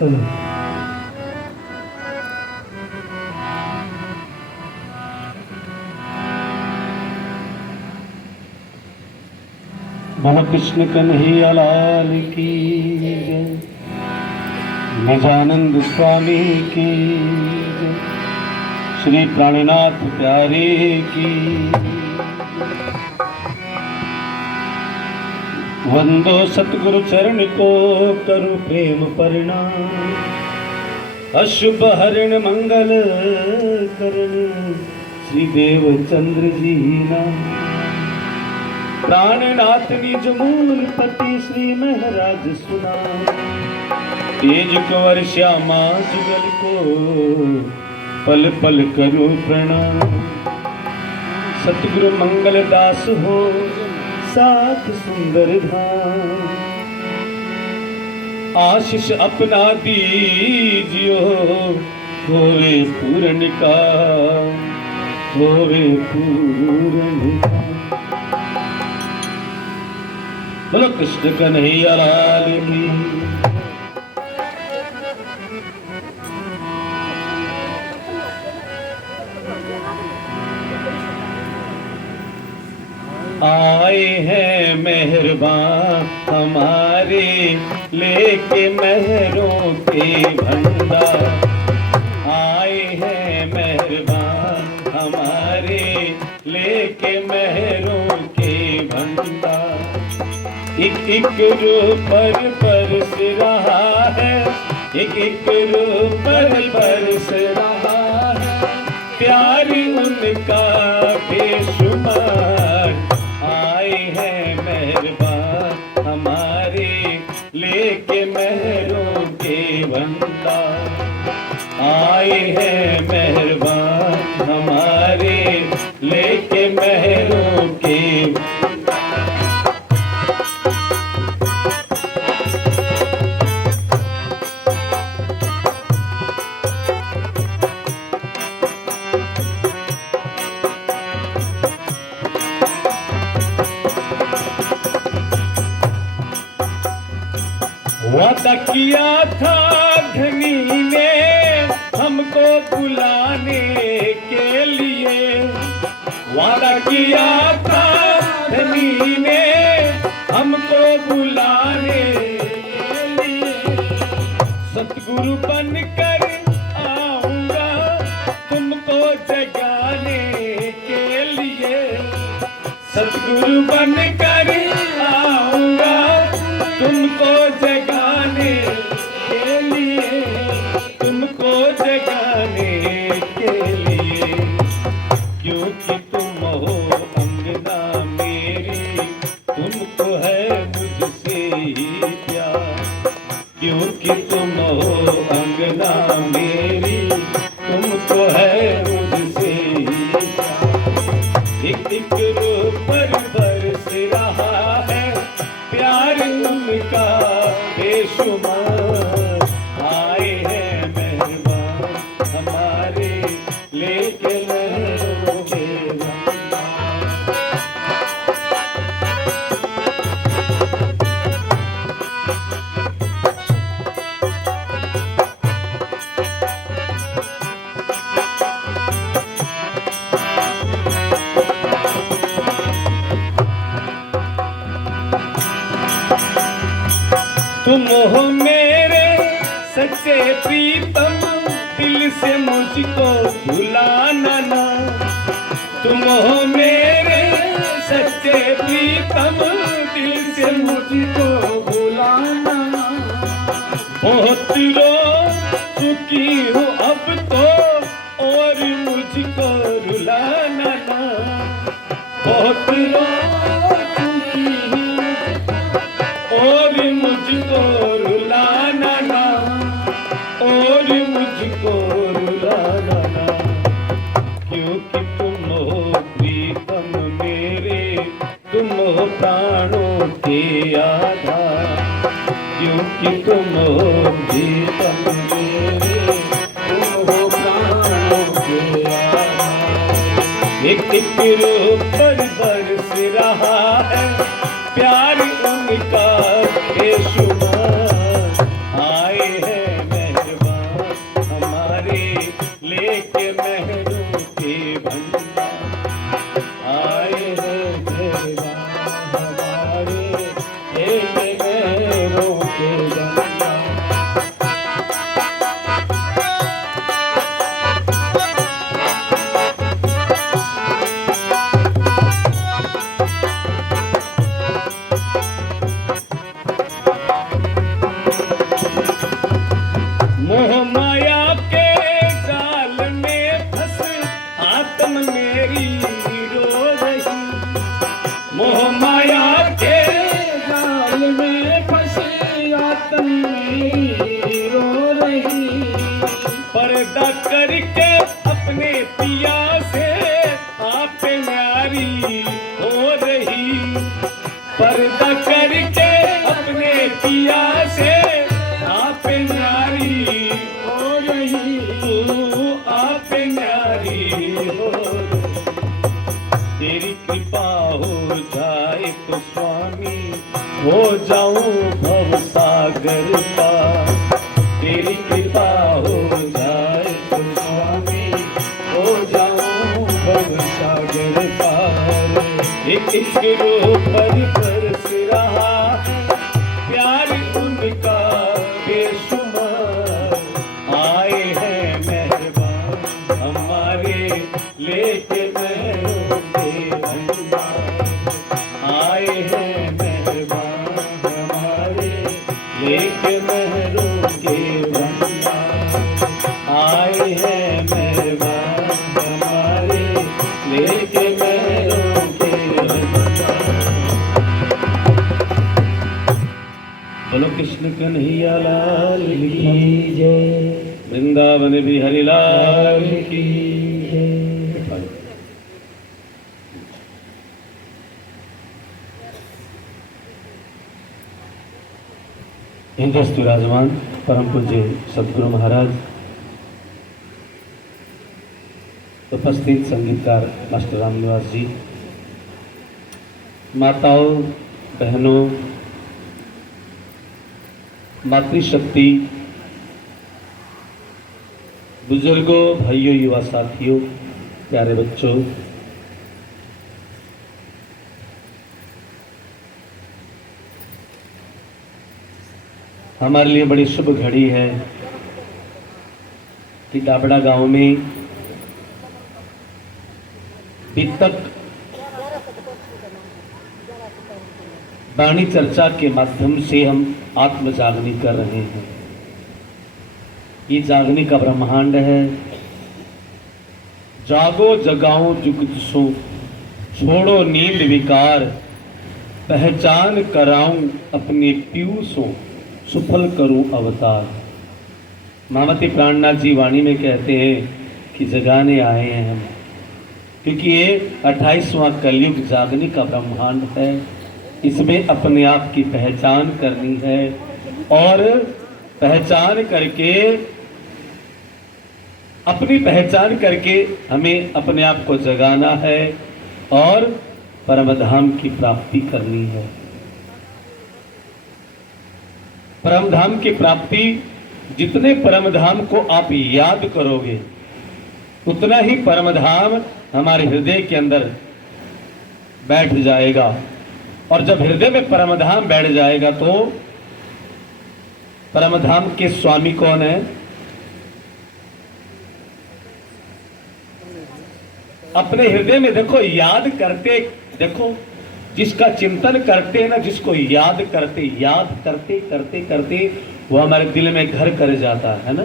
बोलो कृष्ण कन्हैया लाल की जय, निजानंद स्वामी की जय, श्री प्राणनाथ प्यारे की। वंदो सतगुरु चरण को करु प्रेम परिणाम, अशुभ हरण मंगल करण श्री देवचंद्र जी नाम। प्राणनाथ निज मूल पति श्री महराज सुना, तेज कुंवर श्यामा जुगल को पल पल करो प्रणाम। सतगुरु मंगल दास हो साथ सुंदर धाम, आशीष अपना दीजियो होवे पूर्ण का, होवे पूर्ण का। बोलो कृष्ण कन्हैया लाल की। आए हैं मेहरबान हमारे लेके मेहरों के भंडार, आए हैं मेहरबान हमारे लेके मेहरों के भंडार। एक एक रूप पर बरस रहा है, एक एक रूप पर बरस रहा है, प्यार उनका बेशुमार। आए हैं मेहरबान हमारे लेके मेहरों के भंडार, आए हैं मेहरबान हमारे लेके मेहरों के। वादा किया था धनी ने हमको बुलाने के लिए, वादा किया था धनी ने हमको बुलाने के लिए। सतगुरु बनकर आऊंगा तुमको जगाने के लिए, सतगुरु बनकर आऊंगा तुमको जगाने के लिए, तुमको जगाने के लिए। क्योंकि तुम हो अंगना मेरी, तुमको है मुझसे ही प्यार। क्योंकि तुम हो अंगना मेरी, तुमको है मुझसे ही प्यार। एक एक रूप पर बरस रहा है, प्यार उनका बेशुमार। आए हैं मेहरबान हमारे लेके मेहरों के भंडार। तुम हो मेरे सच्चे प्रीतम, दिल से मुझको भुलाना ना। तुम हो मेरे सच्चे प्रीतम, दिल से मुझको भुलाना। बहुत रो चुकी हूँ अब तो और मुझको रुलाना ना। बहुत रो चुकी हूँ और मुझको रुलाना ना, और मुझको रुलाना ना। क्योंकि तुम हो प्रीतम मेरे, तुम हो प्राणों के आधार। क्योंकि तुम हो प्रीतम मेरे, तुम हो प्राणों के आधार। एक एक रूप पर बरस रहा है, प्यार उनका बेशुमार। आए हैं करके अपने पिया से आप न्यारी हो रही, पर्दा करके अपने पिया से आप न्यारी हो रही, आप न्यारी हो रही। तेरी कृपा हो जाए तो स्वामी हो जाऊं भव सागर पार। तेरी कृपा हो जाए तो स्वामी हो जाऊं भव सागर पार। एक रूप बरस रहा प्यार उनका बेशुमार, आए हैं मेहरबान हमारे लेके महरों के भंडार, आए हैं मेहरबान हमारे लेके महरों के भंडार, आए हैं मेहरबान हमारे लेके महरों के भंडार। बोलो कृष्ण कन्हैया लाल की जय, वृंदावन बिहारी लाल की जय। इंद्रस्त विराजमान परम पूज्य सदगुरु महाराज, उपस्थित संगीतकार मास्टर रामनिवास जी, माताओं बहनों, मातृशक्ति, बुजुर्गों, भाइयों, युवा साथियों, प्यारे बच्चों, हमारे लिए बड़ी शुभ घड़ी है कि डाबड़ा गांव में वितक वाणी चर्चा के माध्यम से हम आत्म जागनी कर रहे हैं। ये जागने का ब्रह्मांड है। जागो जगाओ जुगत सो, छोड़ो नींद विकार, पहचान कराऊं अपने पीयूषों, सुफल करूं अवतार। महामती प्राणनाथ जी वाणी में कहते हैं कि जगाने आए हैं हम, क्योंकि ये 28वां कलयुग जागने का ब्रह्मांड है। इसमें अपने आप की पहचान करनी है और पहचान करके, अपनी पहचान करके हमें अपने आप को जगाना है और परमधाम की प्राप्ति करनी है। परमधाम की प्राप्ति, जितने परमधाम को आप याद करोगे उतना ही परमधाम हमारे हृदय के अंदर बैठ जाएगा। और जब हृदय में परमधाम बैठ जाएगा तो परमधाम के स्वामी कौन है? अपने हृदय में देखो, याद करते, देखो जिसका चिंतन करते हैं ना, जिसको याद करते करते करते वो हमारे दिल में घर कर जाता है ना।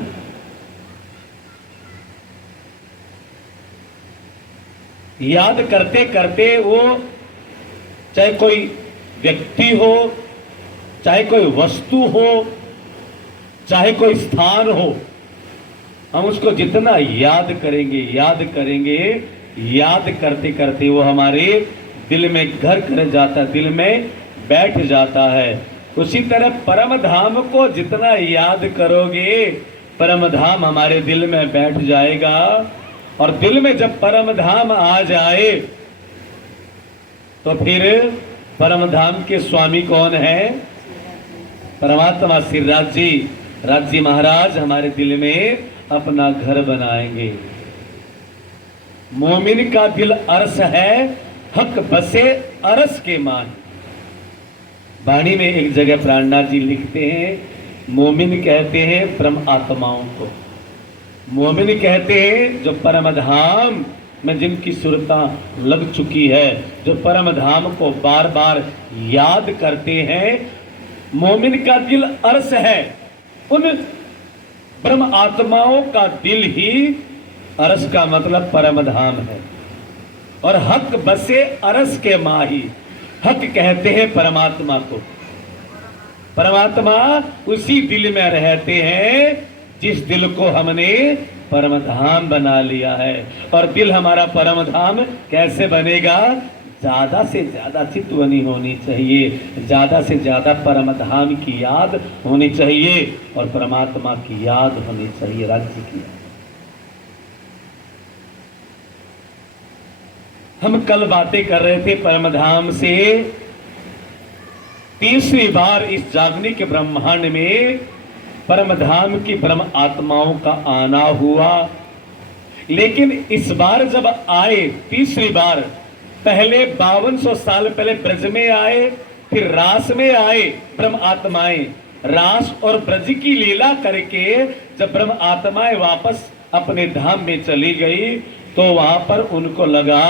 याद करते करते वो, चाहे कोई व्यक्ति हो, चाहे कोई वस्तु हो, चाहे कोई स्थान हो, हम उसको जितना याद करेंगे याद करते करते वो हमारे दिल में घर कर जाता है, दिल में बैठ जाता है। उसी तरह परम धाम को जितना याद करोगे परम धाम हमारे दिल में बैठ जाएगा। और दिल में जब परम धाम आ जाए तो फिर परम धाम के स्वामी कौन है? परमात्मा श्री राज जी महाराज हमारे दिल में अपना घर बनाएंगे। मोमिन का दिल अरस है, हक बसे अरस के मान। वाणी में एक जगह प्राणनाथ जी लिखते हैं, मोमिन कहते हैं परम आत्माओं को, मोमिन कहते हैं जो परम धाम में जिनकी सुरता लग चुकी है, जो परम धाम को बार बार याद करते हैं। मोमिन का दिल अरस है, उन ब्रह्म आत्माओं का दिल ही, अरस का मतलब परम धाम है। और हक बसे अरस के माही, हक कहते हैं परमात्मा को। परमात्मा उसी दिल में रहते हैं जिस दिल को हमने परम धाम बना लिया है। और दिल हमारा परम धाम कैसे बनेगा? ज्यादा से ज्यादा चितवनी होनी चाहिए, ज्यादा से ज्यादा परम धाम की याद होनी चाहिए और परमात्मा की याद होनी चाहिए, राज्य की। हम कल बातें कर रहे थे परम धाम से। तीसरी बार इस जागने के ब्रह्मांड में परम धाम की परम आत्माओं का आना हुआ। लेकिन इस बार जब आए तीसरी बार, पहले 5200 साल पहले ब्रज में आए, फिर रास में आए ब्रह्म आत्माएं। रास और ब्रज की लीला करके जब ब्रह्म आत्माएं वापस अपने धाम में चली गई तो वहां पर उनको लगा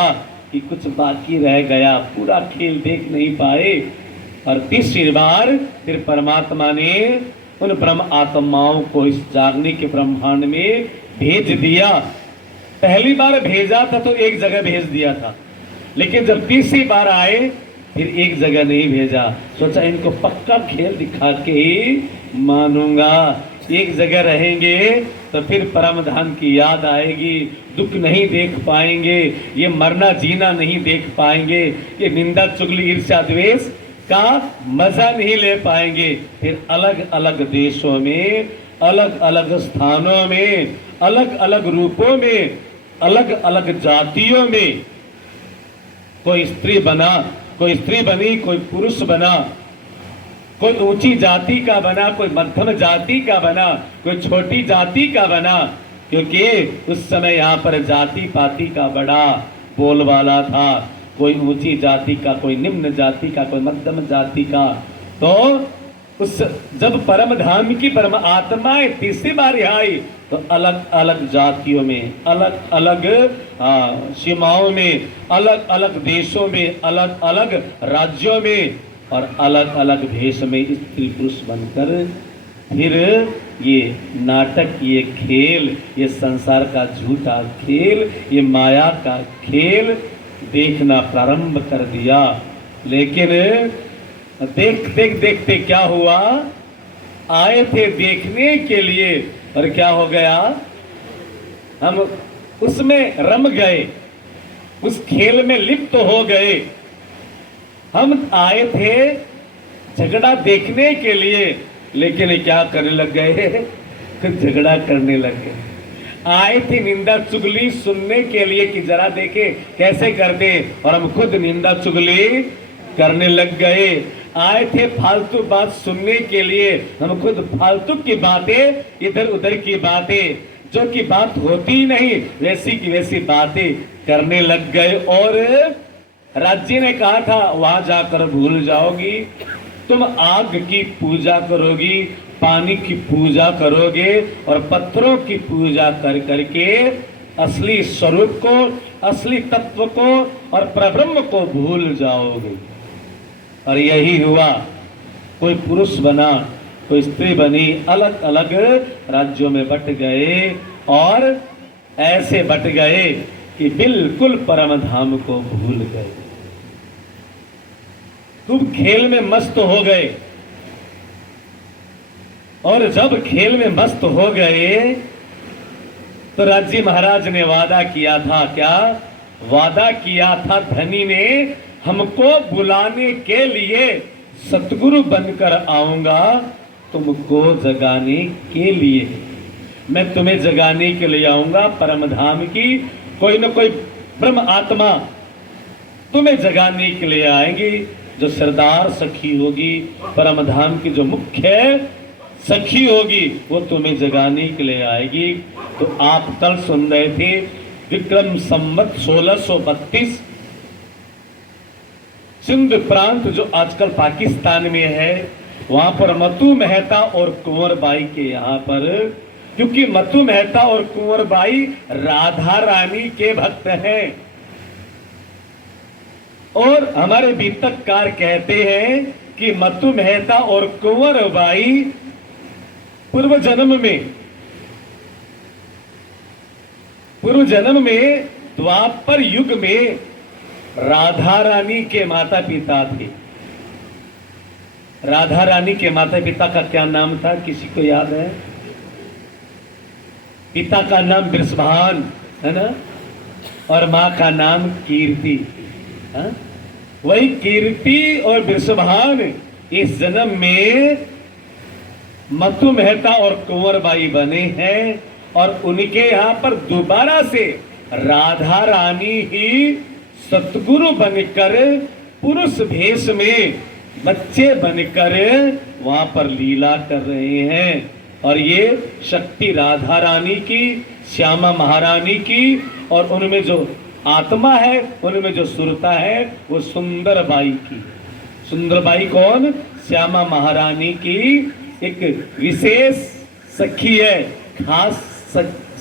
कि कुछ बाकी रह गया, पूरा खेल देख नहीं पाए। और तीसरी बार फिर परमात्मा ने उन ब्रह्म आत्माओं को इस जागने के ब्रह्मांड में भेज दिया। पहली बार भेजा था तो एक जगह भेज दिया था, लेकिन जब तीसरी बार आए फिर एक जगह नहीं भेजा। सोचा इनको पक्का खेल दिखा के ही मानूंगा, एक जगह रहेंगे तो फिर परम धाम की याद आएगी, दुख नहीं देख पाएंगे, ये मरना जीना नहीं देख पाएंगे, ये निंदा चुगली ईर्ष्या द्वेष का मजा नहीं ले पाएंगे। फिर अलग अलग देशों में, अलग अलग स्थानों में, अलग अलग रूपों में, अलग अलग जातियों में, कोई स्त्री बना, कोई स्त्री बनी, कोई पुरुष बना, कोई ऊंची जाति का बना, कोई मध्यम जाति का बना, कोई छोटी जाति का बना, क्योंकि उस समय यहाँ पर जाति पाति का बड़ा बोलबाला था। कोई ऊंची जाति का, कोई निम्न जाति का, कोई मध्यम जाति का। तो उस जब परम धाम की परम आत्माएं तीसरी बार आई तो अलग अलग जातियों में, अलग अलग सीमाओं में, अलग अलग देशों में, अलग अलग राज्यों में और अलग अलग भेष में स्त्री पुरुष बनकर फिर ये नाटक, ये खेल, ये संसार का झूठा खेल, ये माया का खेल देखना प्रारंभ कर दिया। लेकिन देखते क्या हुआ? आए थे देखने के लिए और क्या हो गया? हम उसमें रम गए, उस खेल में लिप्त हो गए। हम आए थे झगड़ा देखने के लिए, लेकिन क्या करने लग गए? कुछ झगड़ा करने लग गए। आए थे निंदा चुगली सुनने के लिए कि जरा देखे कैसे करते, और हम खुद निंदा चुगली करने लग गए। आए थे फालतू बात सुनने के लिए, हम खुद फालतू की बातें, इधर उधर की बातें, जो की बात होती नहीं वैसी की वैसी बातें करने लग गए। और राज्य ने कहा था वहां जाकर भूल जाओगी, तुम आग की पूजा करोगी, पानी की पूजा करोगे और पत्थरों की पूजा कर करके असली स्वरूप को, असली तत्व को और परब्रह्म को भूल जाओगे। और यही हुआ। कोई पुरुष बना, कोई स्त्री बनी, अलग अलग राज्यों में बट गए और ऐसे बट गए कि बिल्कुल परम धाम को भूल गए। खूब खेल में मस्त हो गए। और जब खेल में मस्त हो गए तो राज्य महाराज ने वादा किया था, क्या वादा किया था? धनी ने हमको बुलाने के लिए सतगुरु बनकर आऊंगा, तुमको जगाने के लिए। मैं तुम्हें जगाने के लिए आऊंगा। परम धाम की कोई न कोई ब्रह्म आत्मा तुम्हें जगाने के लिए आएंगी। जो सरदार सखी होगी, परम धाम की जो मुख्य सखी होगी, वो तुम्हें जगाने के लिए आएगी। तो आप कल सुन रहे थे विक्रम संवत 1632 सिंध प्रांत जो आजकल पाकिस्तान में है, वहां पर मतु मेहता और कुंवर बाई के यहाँ पर, क्योंकि मतु मेहता और कुंवर बाई राधा रानी के भक्त हैं। और हमारे बीतककार कहते हैं कि मतु मेहता और कुंवर बाई पूर्व जन्म में द्वापर युग में राधा रानी के माता पिता थे। राधा रानी के माता पिता का क्या नाम था? किसी को याद है? पिता का नाम वृषभान है ना, और माँ का नाम कीर्ति। हाँ? वही कीर्ति और वृषभान इस जन्म में मथु मेहता और कुंवरबाई बने हैं, और उनके यहाँ पर दोबारा से राधा रानी ही सतगुरु बनकर पुरुष भेष में बच्चे बनकर वहां पर लीला कर रहे हैं। और ये शक्ति राधा रानी की, श्यामा महारानी की, और उनमें जो आत्मा है, उनमें जो सुरता है, वो सुंदरबाई की। सुंदरबाई कौन? श्यामा महारानी की एक विशेष सखी है, खास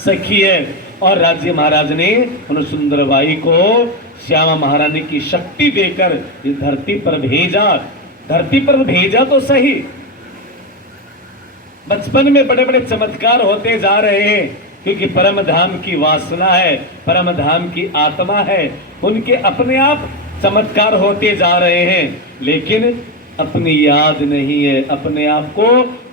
सखी है। और राज्य महाराज ने उन सुंदरबाई को श्यामा महारानी की शक्ति देकर इस धरती पर भेजा। धरती पर भेजा तो सही, बचपन में बड़े बड़े चमत्कार होते जा रहे हैं, क्योंकि परम धाम की वासना है, परम धाम की आत्मा है, उनके अपने आप चमत्कार होते जा रहे हैं, लेकिन अपनी याद नहीं है, अपने आप को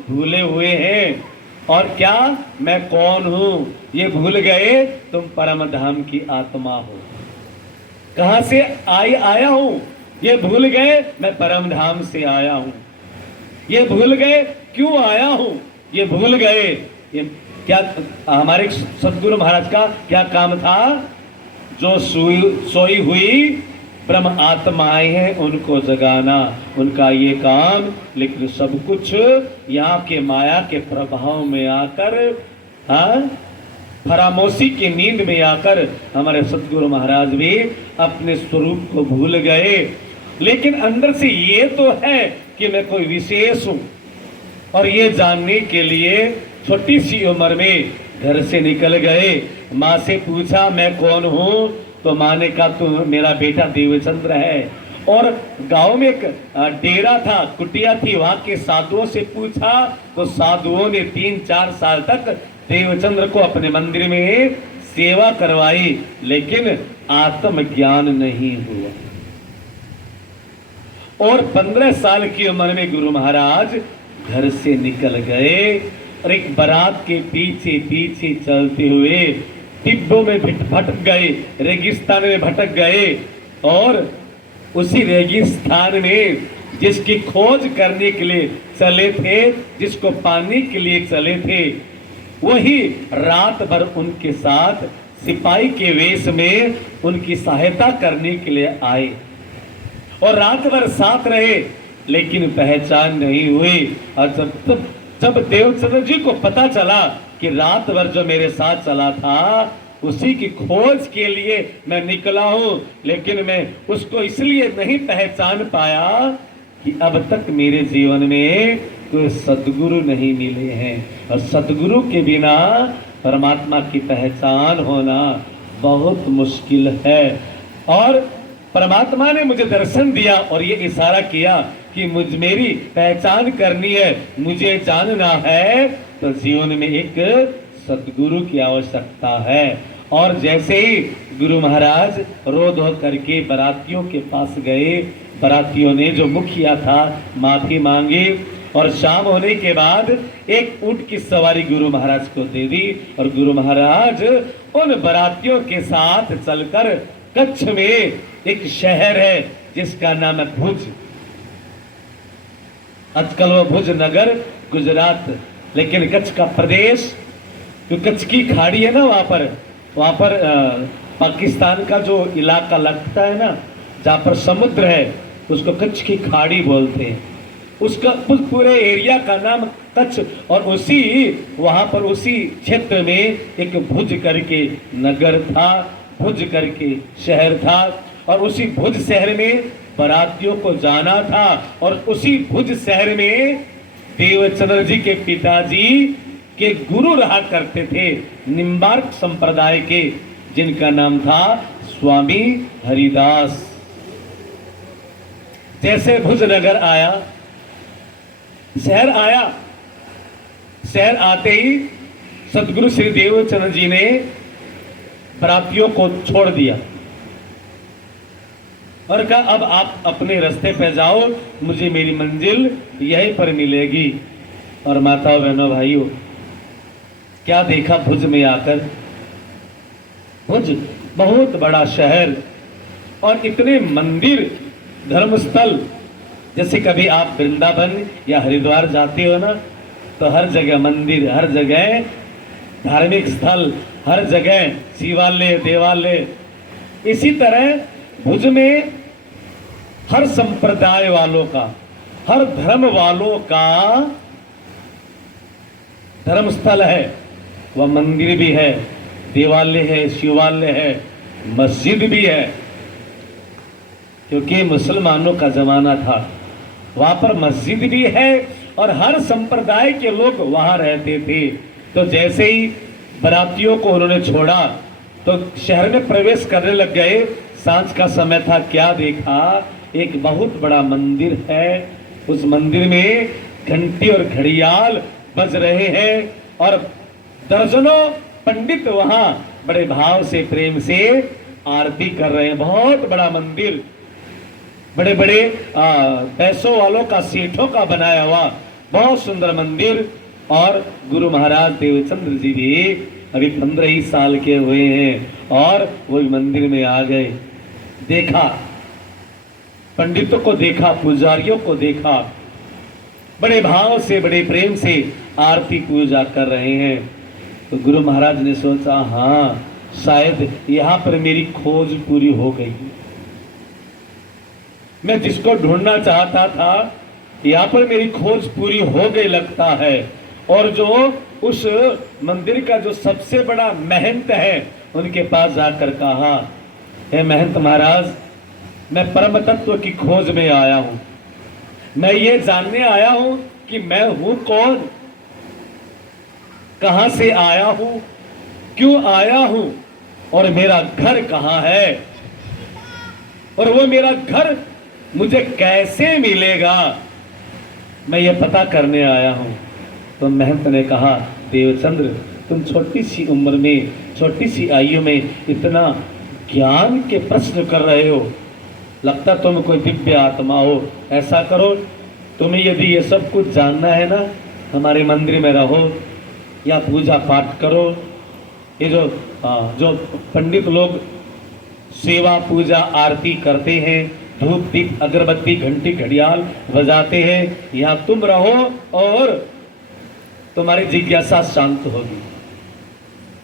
भूले हुए हैं। और क्या मैं कौन हूं ये भूल गए। तुम परम धाम की आत्मा हो, कहां से आया हूं ये भूल गए। मैं परम धाम से आया हूं, ये भूल गए। क्यों आया हूं ये भूल गए। ये क्या हमारे सतगुरु महाराज का क्या काम था? जो सोई हुई ब्रह्म आत्माएं हैं उनको जगाना, उनका ये काम। लेकिन सब कुछ यहाँ के माया के प्रभाव में आकर, फरामोशी की नींद में आकर हमारे सतगुरु महाराज भी अपने स्वरूप को भूल गए। लेकिन अंदर से ये तो है कि मैं कोई विशेष हूं, और ये जानने के लिए छोटी सी उम्र में घर से निकल गए। माँ से पूछा मैं कौन हूं, तो माँ ने कहा तू मेरा बेटा देवचंद्र है। और गांव में एक डेरा था, कुटिया थी, वहां के साधुओं से पूछा तो साधुओं ने 3-4 साल तक देवचंद्र को अपने मंदिर में सेवा करवाई, लेकिन आत्मज्ञान नहीं हुआ। और 15 साल की उम्र में गुरु महाराज घर से निकल गए, और एक बारात के पीछे पीछे चलते हुए टिब्बों में भटक गए, रेगिस्तान में भटक गए। और उसी रेगिस्तान में जिसकी खोज करने के लिए चले थे, जिसको पाने के लिए चले थे, वही रात भर उनके साथ सिपाही के वेश में उनकी सहायता करने के लिए आए, और रात भर साथ रहे, लेकिन पहचान नहीं हुई। और जब देवचंद्र जी को पता चला कि रात भर जो मेरे साथ चला था उसी की खोज के लिए मैं निकला हूं, लेकिन मैं उसको इसलिए नहीं पहचान पाया कि अब तक मेरे जीवन में कोई सद्गुरु नहीं मिले हैं, और सद्गुरु के बिना परमात्मा की पहचान होना बहुत मुश्किल है। और परमात्मा ने मुझे दर्शन दिया और ये इशारा किया कि मेरी पहचान करनी है, मुझे जानना है, तो जीवन में एक सद्गुरु की आवश्यकता है। और जैसे ही गुरु महाराज रो धो करके बारातियों के पास गए, बारातियों ने जो मुखिया था माफी मांगी, और शाम होने के बाद एक ऊंट की सवारी गुरु महाराज को दे दी, और गुरु महाराज उन बारातियों के साथ चलकर कच्छ में एक शहर है जिसका नाम है भुज। आजकल वो भुज नगर गुजरात, लेकिन कच्छ का प्रदेश, जो कच्छ की खाड़ी है ना, वहां पर पाकिस्तान का जो इलाका लगता है ना, जहाँ पर समुद्र है, उसको कच्छ की खाड़ी बोलते हैं। उसका उस पूरे एरिया का नाम कच्छ, और उसी वहां पर उसी क्षेत्र में एक भुज करके नगर था, भुज करके शहर था, और उसी भुज शहर में बारातियों को जाना था। और उसी भुज शहर में देवचंद्र जी के पिताजी के गुरु रहा करते थे, निम्बार्क संप्रदाय के, जिनका नाम था स्वामी हरिदास। जैसे भुज नगर आया, शहर आया, शहर आते ही सतगुरु श्री देवचंद्र जी ने बारातियों को छोड़ दिया और कहा अब आप अपने रास्ते पे जाओ, मुझे मेरी मंजिल यहीं पर मिलेगी। और माताओं बहनों भाइयों, क्या देखा भुज में आकर? भुज बहुत बड़ा शहर और इतने मंदिर, धर्मस्थल। जैसे कभी आप वृंदावन या हरिद्वार जाते हो ना, तो हर जगह मंदिर, हर जगह धार्मिक स्थल, हर जगह शिवालय, देवालय। इसी तरह भुज में हर संप्रदाय वालों का, हर धर्म वालों का धर्मस्थल है। वह मंदिर भी है, देवालय है, शिवालय है, मस्जिद भी है। क्योंकि मुसलमानों का जमाना था, वहां पर मस्जिद भी है और हर संप्रदाय के लोग वहां रहते थे। तो जैसे ही बरातियों को उन्होंने छोड़ा तो शहर में प्रवेश करने लग गए। सांझ का समय था, क्या देखा? एक बहुत बड़ा मंदिर है। उस मंदिर में घंटी और घड़ियाल बज रहे हैं और दर्जनों पंडित वहां बड़े भाव से, प्रेम से आरती कर रहे हैं। बहुत बड़ा मंदिर, बड़े बड़े पैसों वालों का, सेठों का बनाया हुआ बहुत सुंदर मंदिर। और गुरु महाराज देवचंद्र जी भी अभी 15 ही साल के हुए हैं और वो मंदिर में आ गए। देखा, पंडितों को देखा, पुजारियों को देखा, बड़े भाव से, बड़े प्रेम से आरती पूजा कर रहे हैं। तो गुरु महाराज ने सोचा, हाँ शायद यहाँ पर मेरी खोज पूरी हो गई। मैं जिसको ढूंढना चाहता था, यहाँ पर मेरी खोज पूरी हो गई लगता है। और जो उस मंदिर का जो सबसे बड़ा महंत है, उनके पास जाकर कहा, हे महंत महाराज, मैं परम तत्व की खोज में आया हूं। मैं ये जानने आया हूं कि मैं हूं कौन, कहां से आया हूं, क्यों आया हूं और मेरा घर कहां है, और वो मेरा घर मुझे कैसे मिलेगा, मैं ये पता करने आया हूं। तो महंत ने कहा, देवचंद्र, तुम छोटी सी उम्र में, छोटी सी आयु में इतना ज्ञान के प्रश्न कर रहे हो, लगता तुम कोई दिव्य आत्मा हो। ऐसा करो, तुम्हें यदि ये सब कुछ जानना है ना, हमारे मंदिर में रहो या पूजा पाठ करो। ये जो पंडित लोग सेवा, पूजा, आरती करते हैं, धूप दीप अगरबत्ती घंटी घड़ियाल बजाते हैं, यहाँ तुम रहो और तुम्हारी जिज्ञासा शांत होगी।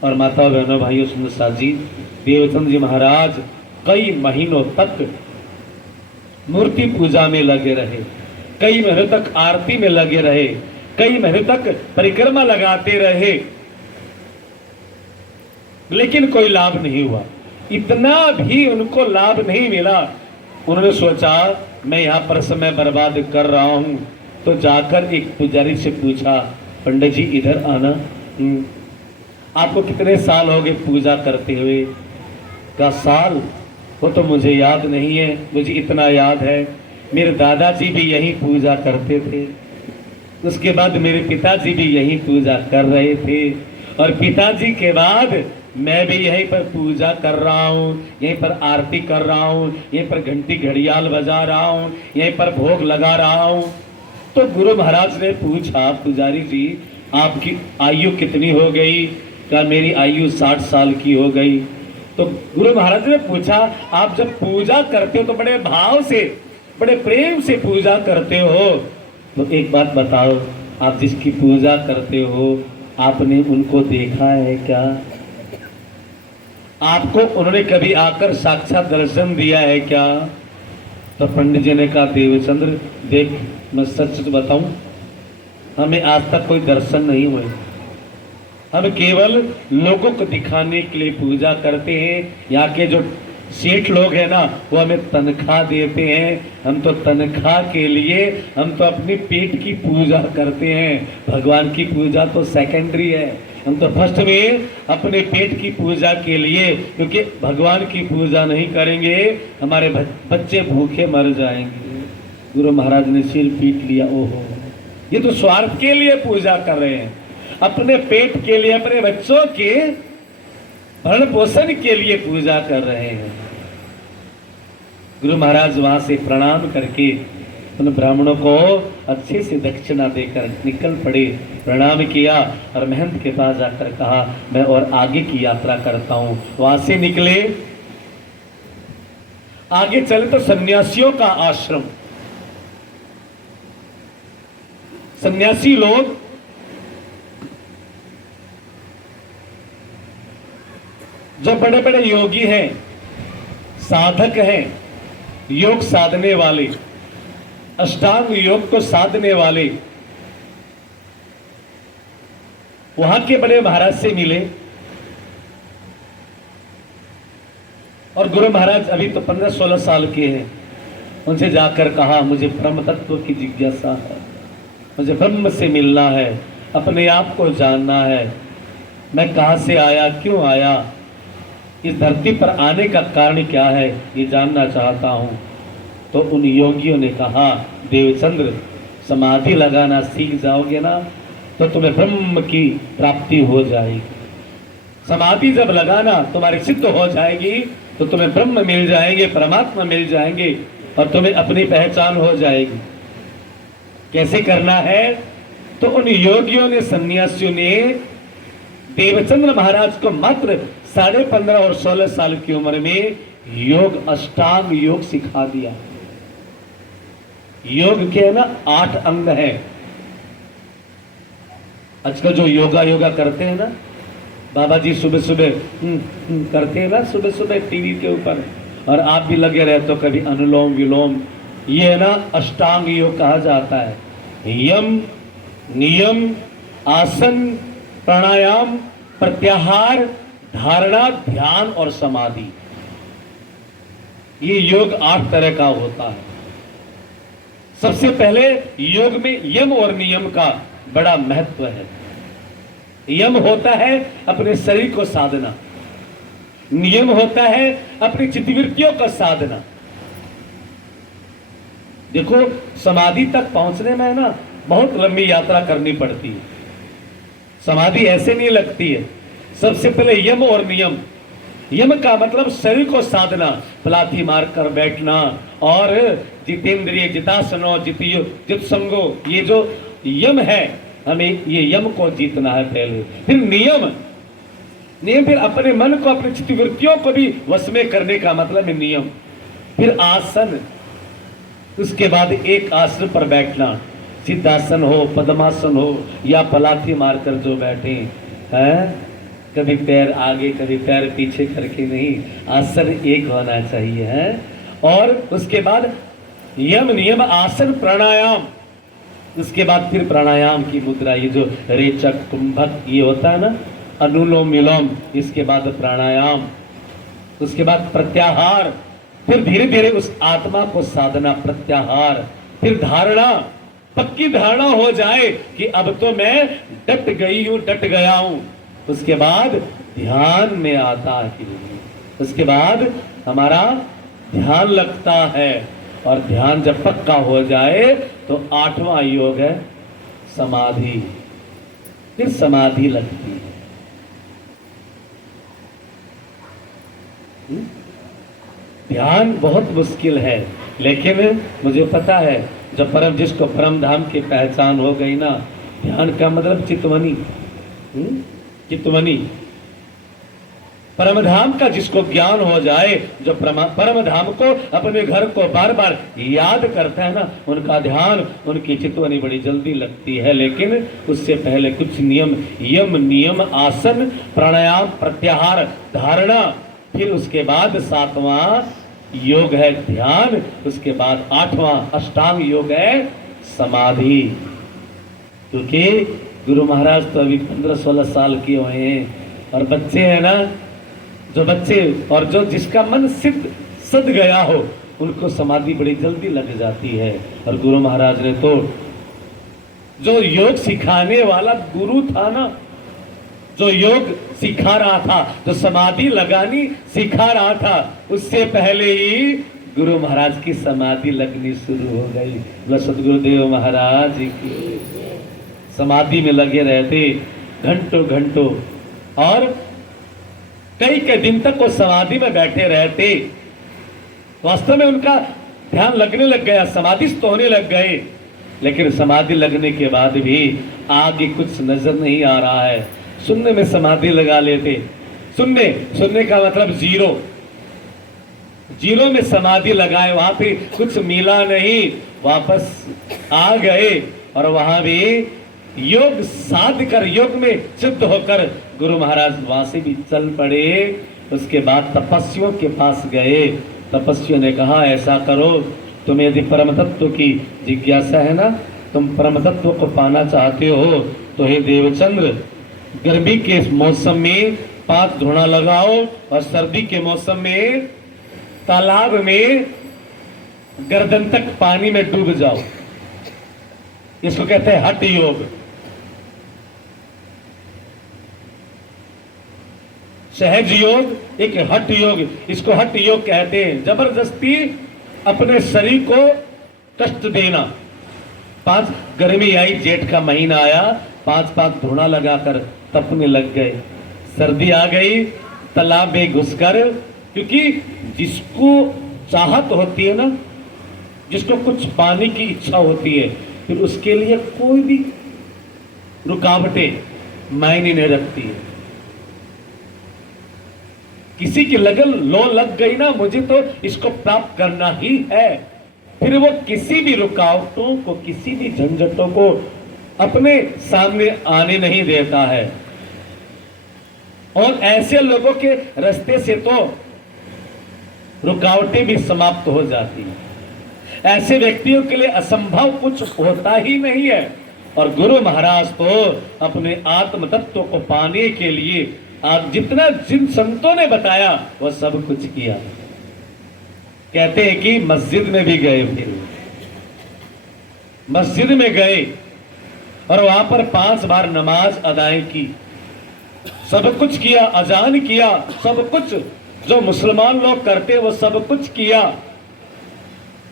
और माता बहनों, भाइयों, सुंदर साथ जी, देवचंद्र जी महाराज कई महीनों तक मूर्ति पूजा में लगे रहे, कई महीनों तक आरती में लगे रहे, कई महीनों तक परिक्रमा लगाते रहे, लेकिन कोई लाभ नहीं हुआ। इतना भी उनको लाभ नहीं मिला। उन्होंने सोचा, मैं यहाँ पर समय बर्बाद कर रहा हूं। तो जाकर एक पुजारी से पूछा, पंडित जी इधर आना, आपको कितने साल हो गए पूजा करते हुए? का साल? वो तो मुझे याद नहीं है, मुझे इतना याद है, मेरे दादाजी भी यही पूजा करते थे, उसके बाद मेरे पिताजी भी यही पूजा कर रहे थे, और पिताजी के बाद मैं भी यहीं पर पूजा कर रहा हूँ, यहीं पर आरती कर रहा हूँ, यहीं पर घंटी घड़ियाल बजा रहा हूँ, यहीं पर भोग लगा रहा हूँ। तो गुरु महाराज ने पूछा, पुजारी जी आपकी आयु कितनी हो गई? क्या मेरी आयु 60 साल की हो गई। तो गुरु महाराज ने पूछा, आप जब पूजा करते हो तो बड़े भाव से, बड़े प्रेम से पूजा करते हो, तो एक बात बताओ, आप जिसकी पूजा करते हो आपने उनको देखा है क्या? आपको उन्होंने कभी आकर साक्षात दर्शन दिया है क्या? तो पंडित जी ने कहा, देवचंद्र देख, मैं सच बताऊं, हमें आज तक कोई दर्शन नहीं हुए। हम केवल लोगों को दिखाने के लिए पूजा करते हैं। यहाँ के जो सेठ लोग हैं ना, वो हमें तनख्वाह देते हैं, हम तो तनख्वाह के लिए, हम तो अपने पेट की पूजा करते हैं। भगवान की पूजा तो सेकेंडरी है, हम तो फर्स्ट में अपने पेट की पूजा के लिए, क्योंकि भगवान की पूजा नहीं करेंगे हमारे बच्चे भूखे मर जाएंगे। गुरु महाराज ने सिर पीट लिया, ओहो, ये तो स्वार्थ के लिए पूजा कर रहे हैं, अपने पेट के लिए, अपने बच्चों के भरण पोषण के लिए पूजा कर रहे हैं। गुरु महाराज वहां से प्रणाम करके उन ब्राह्मणों को अच्छे से दक्षिणा देकर निकल पड़े, प्रणाम किया और महंत के पास जाकर कहा मैं और आगे की यात्रा करता हूँ। वहां से निकले, आगे चले तो सन्यासियों का आश्रम, सन्यासी लोग जो बड़े बड़े योगी हैं, साधक हैं, योग साधने वाले, अष्टांग योग को साधने वाले, वहां के बड़े महाराज से मिले और गुरु महाराज अभी तो 15-16 साल के हैं। उनसे जाकर कहा मुझे ब्रह्म तत्व की जिज्ञासा है, मुझे ब्रह्म से मिलना है, अपने आप को जानना है, मैं कहां से आया, क्यों आया, इस धरती पर आने का कारण क्या है, ये जानना चाहता हूं। तो उन योगियों ने कहा देवचंद्र समाधि लगाना सीख जाओगे ना तो तुम्हें ब्रह्म की प्राप्ति हो जाएगी। समाधि जब लगाना तुम्हारी सिद्ध हो जाएगी तो तुम्हें ब्रह्म मिल जाएंगे, परमात्मा मिल जाएंगे और तुम्हें अपनी पहचान हो जाएगी। कैसे करना है? तो उन योगियों ने, सन्यासियों ने देवचंद्र महाराज को मात्र 15.5 और 16 साल की उम्र में योग, अष्टांग योग सिखा दिया। योग के ना 8 अंग हैं। आजकल जो योगा करते हैं ना बाबा जी, सुबह सुबह करते हैं ना, सुबह सुबह टीवी के ऊपर, और आप भी लगे रहते हो कभी अनुलोम विलोम, ये ना अष्टांग योग कहा जाता है। यम, नियम, आसन, प्राणायाम, प्रत्याहार, धारणा, ध्यान और समाधि, ये योग 8 तरह का होता है। सबसे पहले योग में यम और नियम का बड़ा महत्व है। यम होता है अपने शरीर को साधना, नियम होता है अपनी चित्तवृत्तियों का साधना। देखो समाधि तक पहुंचने में ना बहुत लंबी यात्रा करनी पड़ती है, समाधि ऐसे नहीं लगती है। सबसे पहले यम और नियम। यम का मतलब शरीर को साधना, पलाथी मारकर बैठना और जितेंद्रिय, जितासनो, जितसंगो, ये जो यम है हमें ये यम को जीतना है पहले। फिर नियम, फिर अपने मन को, अपनी चित्तवृत्तियों को भी वश में करने का मतलब है नियम। फिर आसन, उसके बाद एक आसन पर बैठना, सिद्धासन हो, पद्मासन हो या पलाथी मारकर जो बैठे हैं, कभी पैर आगे कभी पैर पीछे करके नहीं, आसन एक होना चाहिए है। और उसके बाद यम, नियम, आसन, प्राणायाम, उसके बाद फिर प्राणायाम की मुद्रा, ये जो रेचक, कुंभक ये होता है ना, अनुलोम विलोम, इसके बाद प्राणायाम, उसके बाद प्रत्याहार, फिर धीरे धीरे उस आत्मा को साधना, प्रत्याहार, फिर धारणा, पक्की धारणा हो जाए कि अब तो मैं डट गई हूं, डट गया हूं। उसके बाद ध्यान में आता है, उसके बाद हमारा ध्यान लगता है, और ध्यान जब पक्का हो जाए तो 8वां योग है समाधि। फिर समाधि लगती है। ध्यान बहुत मुश्किल है, लेकिन मुझे पता है जब जिसको परम धाम की पहचान हो गई ना, ध्यान का मतलब चितवनी, चितवनी, परम धाम का जिसको ज्ञान हो जाए, जो परम धाम को, अपने घर को बार बार याद करता है ना, उनका ध्यान, उनकी चितवनी बड़ी जल्दी लगती है। लेकिन उससे पहले कुछ नियम, यम, नियम, आसन, प्राणायाम, प्रत्याहार, धारणा, फिर उसके बाद 7वां योग है ध्यान, उसके बाद 8वां अष्टांग योग है समाधि। क्योंकि गुरु महाराज तो अभी 15-16 साल के हुए हैं, और बच्चे हैं ना, जो बच्चे और जो जिसका मन सद गया हो, उनको समाधि बड़ी जल्दी लग जाती है। और गुरु महाराज ने तो, जो योग सिखाने वाला गुरु था ना, जो योग सिखा रहा था, जो समाधि लगानी सिखा रहा था, उससे पहले ही गुरु महाराज की समाधि लगनी शुरू हो गई। बोला सदगुरुदेव महाराज की। समाधि में लगे रहते घंटों घंटों, और कई दिन तक वो समाधि में बैठे रहते। वास्तव में उनका ध्यान लगने लग गया, समाधिस्थ होने लग गए। लेकिन समाधि लगने के बाद भी आगे कुछ नजर नहीं आ रहा है। शून्य में समाधि लगा लेते। शून्य का मतलब जीरो। जीरो में समाधि लगाए, वहां पे कुछ मिला नहीं, वापस आ गए और वहां भी योग साध कर, योग में सिद्ध होकर गुरु महाराज वहां से भी चल पड़े। उसके बाद तपस्वियों के पास गए। तपस्वियों ने कहा ऐसा करो, तुम्हें यदि परम तत्व की जिज्ञासा है ना, तुम परम तत्व को पाना चाहते हो, तो हे देवचंद्र, गर्मी के मौसम में 5 धुना लगाओ और सर्दी के मौसम में तालाब में गर्दन तक पानी में डूब जाओ। इसको कहते हैं हठ योग। सहज योग एक हठ योग, इसको हठ योग कहते हैं। जबरदस्ती अपने शरीर को कष्ट देना। 5 गर्मी आई, जेठ का महीना आया, 5 धुना लगाकर तपने लग गए। सर्दी आ गई, तालाब में घुसकर, क्योंकि जिसको चाहत होती है ना, जिसको कुछ पाने की इच्छा होती है, फिर उसके लिए कोई भी रुकावटें मायने नहीं रखती है। किसी की लगन लो लग गई ना, मुझे तो इसको प्राप्त करना ही है, फिर वो किसी भी रुकावटों को, किसी भी झंझटों को अपने सामने आने नहीं देता है। और ऐसे लोगों के रास्ते से तो रुकावटें भी समाप्त हो जाती हैं। ऐसे व्यक्तियों के लिए असंभव कुछ होता ही नहीं है। और गुरु महाराज तो अपने आत्म तत्व को पाने के लिए आज जितना जिन संतों ने बताया वो सब कुछ किया। कहते हैं कि मस्जिद में भी गए, फिर मस्जिद में गए और वहां पर 5 बार नमाज अदाएं की, सब कुछ किया, अजान किया, सब कुछ जो मुसलमान लोग करते वो सब कुछ किया।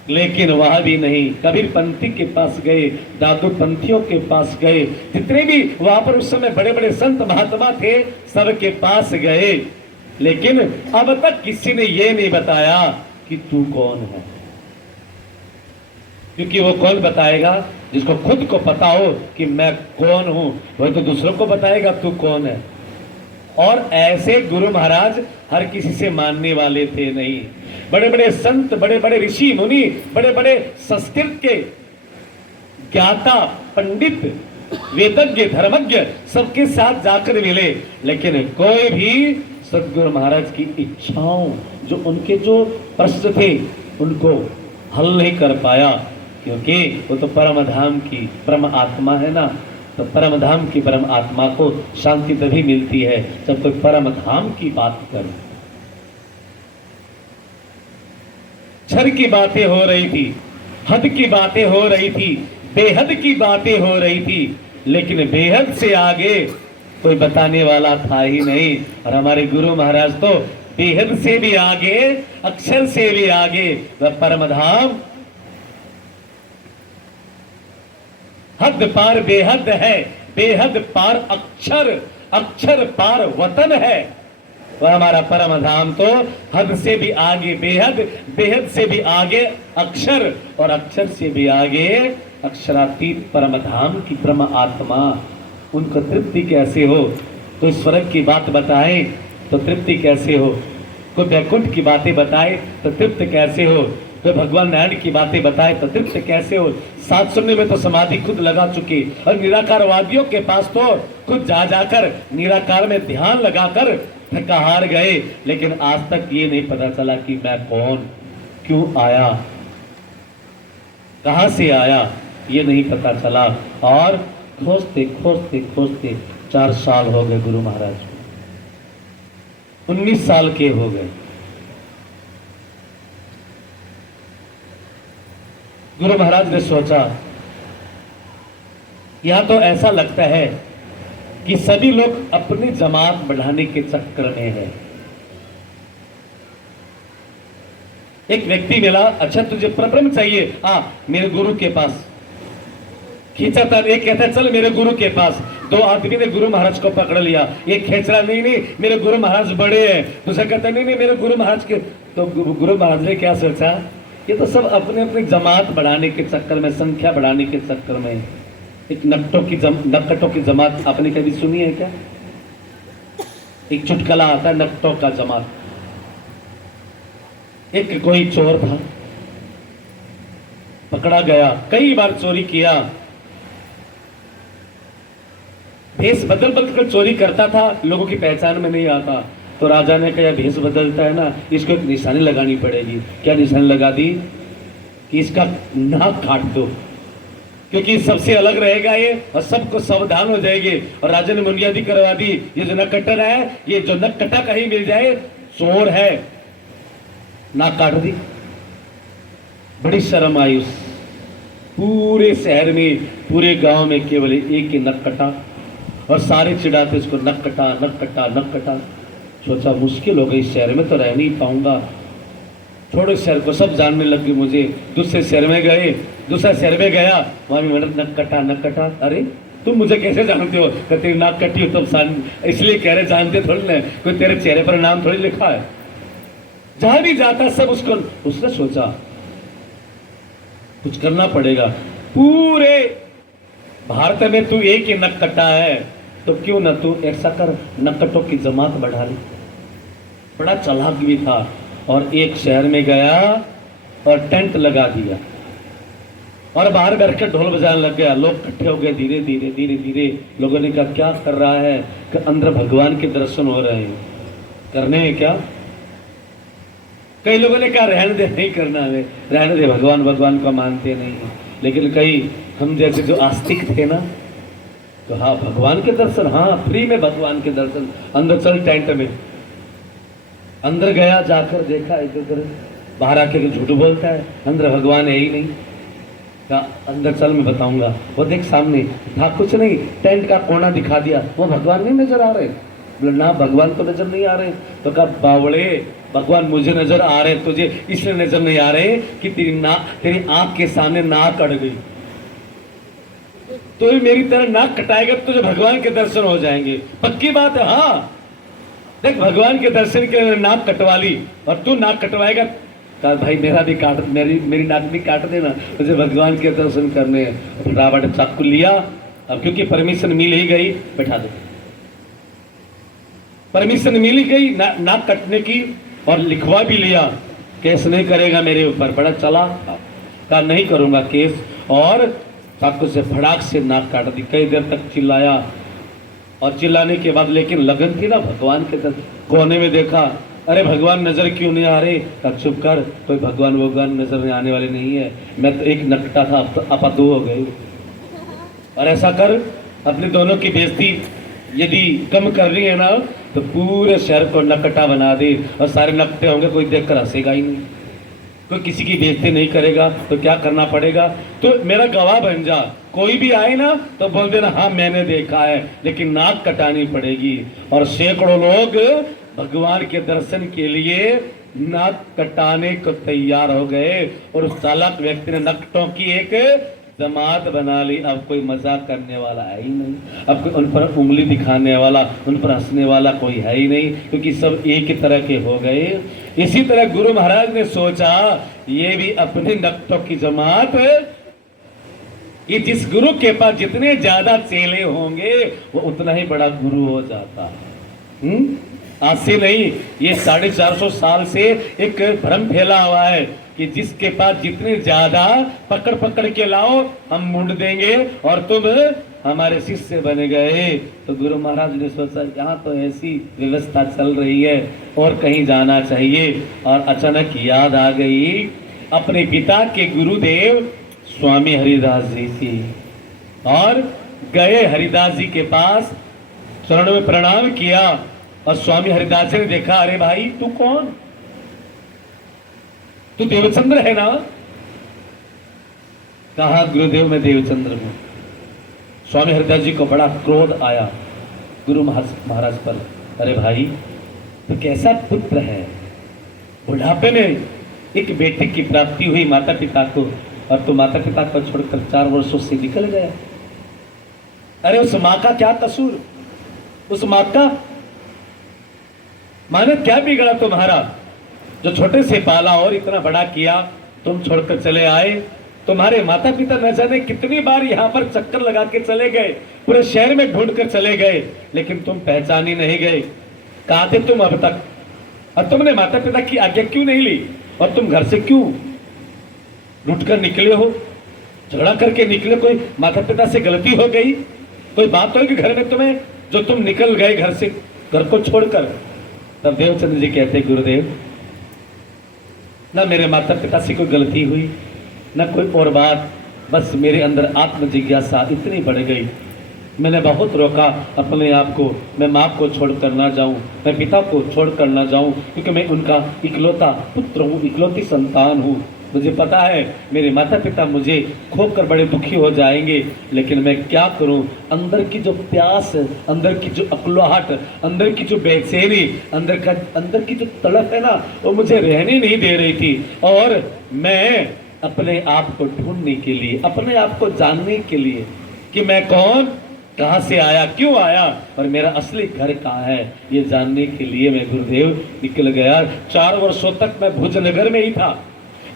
लेकिन वहां भी नहीं। कबीर पंथी के पास गए, दादू पंथियों के पास गए, जितने भी वहां पर उस समय बड़े बड़े संत महात्मा थे, सबके पास गए। लेकिन अब तक किसी ने ये नहीं बताया कि तू कौन है। क्योंकि वो कौन बताएगा जिसको खुद को पता हो कि मैं कौन हूं, वही तो दूसरों को बताएगा तू कौन है। और ऐसे गुरु महाराज हर किसी से मानने वाले थे नहीं। बड़े बड़े संत, बड़े बड़े ऋषि मुनि, बड़े बड़े संस्कृत के ज्ञाता, पंडित, वेदज्ञ, धर्मज्ञ सबके साथ जाकर मिले, लेकिन कोई भी सदगुरु महाराज की इच्छाओं, जो उनके जो प्रश्न थे, उनको हल नहीं कर पाया। क्योंकि वो तो परम धाम की परम आत्मा है ना। तो परम धाम की परम आत्मा को शांति तभी मिलती है जब कोई परम धाम की बात करे। क्षर की बातें हो रही थी, हद की बातें हो रही थी, बेहद की बातें हो रही थी, लेकिन बेहद से आगे कोई बताने वाला था ही नहीं। और हमारे गुरु महाराज तो बेहद से भी आगे, अक्षर से भी आगे, वह परम धाम हद पार बेहद है, बेहद पार अक्षर, अक्षर पार वतन है। वह हमारा परम धाम तो हद से भी आगे बेहद, बेहद से भी आगे अक्षर, और अक्षर से भी आगे अक्षरातीत परम धाम की परम आत्मा। उनको तृप्ति कैसे हो? कोई स्वर्ग की बात बताए तो तृप्ति कैसे हो? कोई वैकुंठ की बातें बताए तो तृप्त कैसे हो? कोई भगवान नारायण की बातें बताए तो तृप्त कैसे हो? 7 में तो समाधि खुद लगा चुके, और निराकारवादियों के पास तो खुद जा जाकर निराकार में ध्यान लगाकर थका हार गए। लेकिन आज तक ये नहीं पता चला कि मैं कौन, क्यों आया, कहां से आया, ये नहीं पता चला। और खोजते खोजते खोजते 4 साल हो गए गुरु महाराज को, 19 साल के हो गए। गुरु महाराज ने सोचा, या तो ऐसा लगता है कि सभी लोग अपनी जमात बढ़ाने के चक्कर में है। एक व्यक्ति मिला, अच्छा तुझे प्रब्रह्म चाहिए, मेरे गुरु के पास। खींचा था, एक कहता चल मेरे गुरु के पास। 2 आदमी ने गुरु महाराज को पकड़ लिया। एक खींच रहा, नहीं नहीं मेरे गुरु महाराज बड़े हैं। दूसरा कहता नहीं नहीं मेरे गुरु महाराज के। तो गुरु महाराज ने क्या सोचा, ये तो सब अपने अपने जमात बढ़ाने के चक्कर में, संख्या बढ़ाने के चक्कर में। एक नक्कटों की जमात आपने कभी सुनी है क्या? एक चुटकुला आता है, नक्कटों का जमात। एक कोई चोर था, पकड़ा गया, कई बार चोरी किया, भेष बदल बदल कर चोरी करता था, लोगों की पहचान में नहीं आता। तो राजा ने कहा भेष बदलता है ना, इसको एक निशानी लगानी पड़ेगी। क्या निशानी लगा दी? कि इसका नाक काट दो, क्योंकि सबसे अलग रहेगा ये और सबको सावधान हो जाएंगे। और राजा ने बुनियादी करवा दी, ये जो नक कटर है, ये जो नक कटा कहीं मिल जाए चोर है। नाक काट दी। बड़ी शर्म आई उस पूरे शहर में, पूरे गांव में केवल एक ही नक कटा, और सारे चिढ़ाते उसको, नक कटा नक कटा नक कटा। सोचा मुश्किल हो गई, शहर में तो रह नहीं पाऊंगा। थोड़े शहर को सब जानने लग गए मुझे। दूसरे शहर में गए, दूसरा शहर में गया, वहां भी मैंने नक कटा नक कटा। अरे तुम मुझे कैसे जानते हो? तेरी नाक कटी हो तब इसलिए कह रहे जानते थोड़ी ना, कोई तेरे चेहरे पर नाम थोड़ी लिखा है। जहां भी जाता सब उसको, उसने सोचा कुछ करना पड़ेगा। पूरे भारत में तू एक ही नक कटा है, तो क्यों ना तू ऐसा कर, नक्कटों की जमात बढ़ा ली। बड़ा चालाक भी था, और एक शहर में गया और टेंट लगा दिया, और बाहर बैठकर ढोल बजाने लग गया। लोग इकट्ठे हो गए, धीरे धीरे धीरे धीरे। लोगों ने कहा क्या कर रहा है? कि अंदर भगवान के दर्शन हो रहे हैं। करने हैं क्या? कई लोगों ने कहा रहने दे, नहीं करना है, रहने दे, भगवान भगवान को मानते नहीं। लेकिन कई हम जैसे जो आस्तिक थे ना, तो हाँ भगवान के दर्शन, हाँ फ्री में भगवान के दर्शन। अंदर चल टेंट में। अंदर गया, जाकर देखा इधर उधर, बाहर आके झूठ बोलता है, अंदर भगवान है ही नहीं। कहा अंदर चल मैं बताऊंगा। वो देख सामने था कुछ नहीं, टेंट का कोना दिखा दिया, वो भगवान नहीं नजर आ रहे। बोले ना भगवान तो नजर नहीं आ रहे। तो कहा बावड़े, भगवान मुझे नजर आ रहे, तुझे इसलिए नजर नहीं आ रहे कि तेरी आंख के सामने नाक कट गई। तो मेरी तरह नाक कटाएगा तो तुझे भगवान के दर्शन हो जाएंगे। पक्की बात है। हाँ देख, भगवान के दर्शन के लिए नाक कटवा ली, और तू नाक कटवाएगा। कहा भाई मेरा भी काट, मेरी नाक भी काट देना, मुझे भगवान के दर्शन करने हैं। फटाफट चाकू लिया, अब क्योंकि परमिशन मिल ही गई, बैठा दो। परमिशन मिल ही गई नाक कटने की, और लिखवा भी लिया, केस नहीं करेगा मेरे ऊपर। बड़ा चला, कहा नहीं करूंगा केस, और चाकू से फटाक से नाक काट दी। कई देर तक चिल्लाया, और चिल्लाने के बाद लेकिन लगन थी ना भगवान के दर्शन। कोने में देखा, अरे भगवान नजर क्यों नहीं आ रहे? कहा चुप कर, कोई भगवान नजर नहीं आने वाले नहीं है। मैं तो एक नकटा था, अब दो हो गए। और ऐसा कर, अपने दोनों की बेइज्जती यदि कम करनी है ना, तो पूरे शहर को नकटा बना दे, और सारे नकटे होंगे, कोई देखकर हंसेगा ही नहीं, कोई किसी की बेइज्जती नहीं करेगा। तो क्या करना पड़ेगा? तो मेरा गवाह बन जा, कोई भी आए ना तो बोल देना हाँ मैंने देखा है, लेकिन नाक कटानी पड़ेगी। और सैकड़ों लोग भगवान के दर्शन के लिए नाक कटाने को तैयार हो गए, और उस चालाक व्यक्ति ने नकटों की एक जमात बना ली। अब कोई मजाक करने वाला है ही नहीं, अब कोई उन पर उंगली दिखाने वाला, उन पर हंसने वाला कोई है ही नहीं, क्योंकि सब एक ही तरह के हो गए। इसी तरह गुरु महाराज ने सोचा ये भी अपने नकटों की जमात, ये जिस गुरु के पास जितने ज्यादा चेले होंगे वो उतना ही बड़ा गुरु हो जाता। आज से नहीं, ये 450 साल से एक भ्रम फैला हुआ है कि जिसके पास जितने ज्यादा पकड़ पकड़ के लाओ हम मुंड देंगे और तुम हमारे शिष्य बने गए। तो गुरु महाराज ने सोचा यहाँ तो ऐसी व्यवस्था चल रही है और कहीं जाना चाहिए। और अचानक याद आ गई अपने पिता के गुरुदेव स्वामी हरिदास जी की, और गए हरिदास जी के पास, चरणों में प्रणाम किया। और स्वामी हरिदास जी ने देखा, अरे भाई तू कौन? तू देवचंद्र है ना? कहा गुरुदेव मैं देवचंद्र हूं। स्वामी हरिदास जी को बड़ा क्रोध आया गुरु महाराज पर। अरे भाई तो कैसा पुत्र है, बुढ़ापे में एक बेटे की प्राप्ति हुई माता पिता को, और तो माता पिता को छोड़कर 4 वर्षों से निकल गया। अरे उस माँ का क्या कसूर? उस माँ का माने क्या बिगड़ा तुम्हारा जो छोटे से पाला और इतना बड़ा किया? तुम छोड़कर चले आए, तुम्हारे माता पिता न जाने कितनी बार यहाँ पर चक्कर लगा के चले गए, पूरे शहर में ढूंढ कर चले गए, लेकिन तुम पहचान ही नहीं गए। कहाँ थे तुम अब तक? और तुमने माता पिता की आज्ञा क्यों नहीं ली? और तुम घर से क्यों लुट कर निकले हो? झगड़ा करके निकले? कोई माता पिता से गलती हो गई? कोई बात होगी घर में तुम्हें जो तुम निकल गए घर से, घर को छोड़कर? तब देवचंद्र जी कहते, गुरुदेव, ना मेरे माता पिता से कोई गलती हुई, ना कोई और बात, बस मेरे अंदर आत्म जिज्ञासा इतनी बढ़ गई। मैंने बहुत रोका अपने आप को, मैं माँ को छोड़कर ना जाऊं, मैं पिता को छोड़कर ना जाऊं, क्योंकि मैं उनका इकलौता पुत्र हूँ, इकलौती संतान हूँ। मुझे पता है मेरे माता पिता मुझे खोकर बड़े दुखी हो जाएंगे, लेकिन मैं क्या करूं? अंदर की जो प्यास, अंदर की जो अकुलाहट, अंदर की जो बेचैनी, अंदर की जो तड़प है ना, वो मुझे रहने नहीं दे रही थी। और मैं अपने आप को ढूंढने के लिए, अपने आप को जानने के लिए कि मैं कौन, कहाँ से आया, क्यों आया और मेरा असली घर कहाँ है, ये जानने के लिए मैं गुरुदेव निकल गया। 4 वर्षों तक मैं भुजनगर में ही था,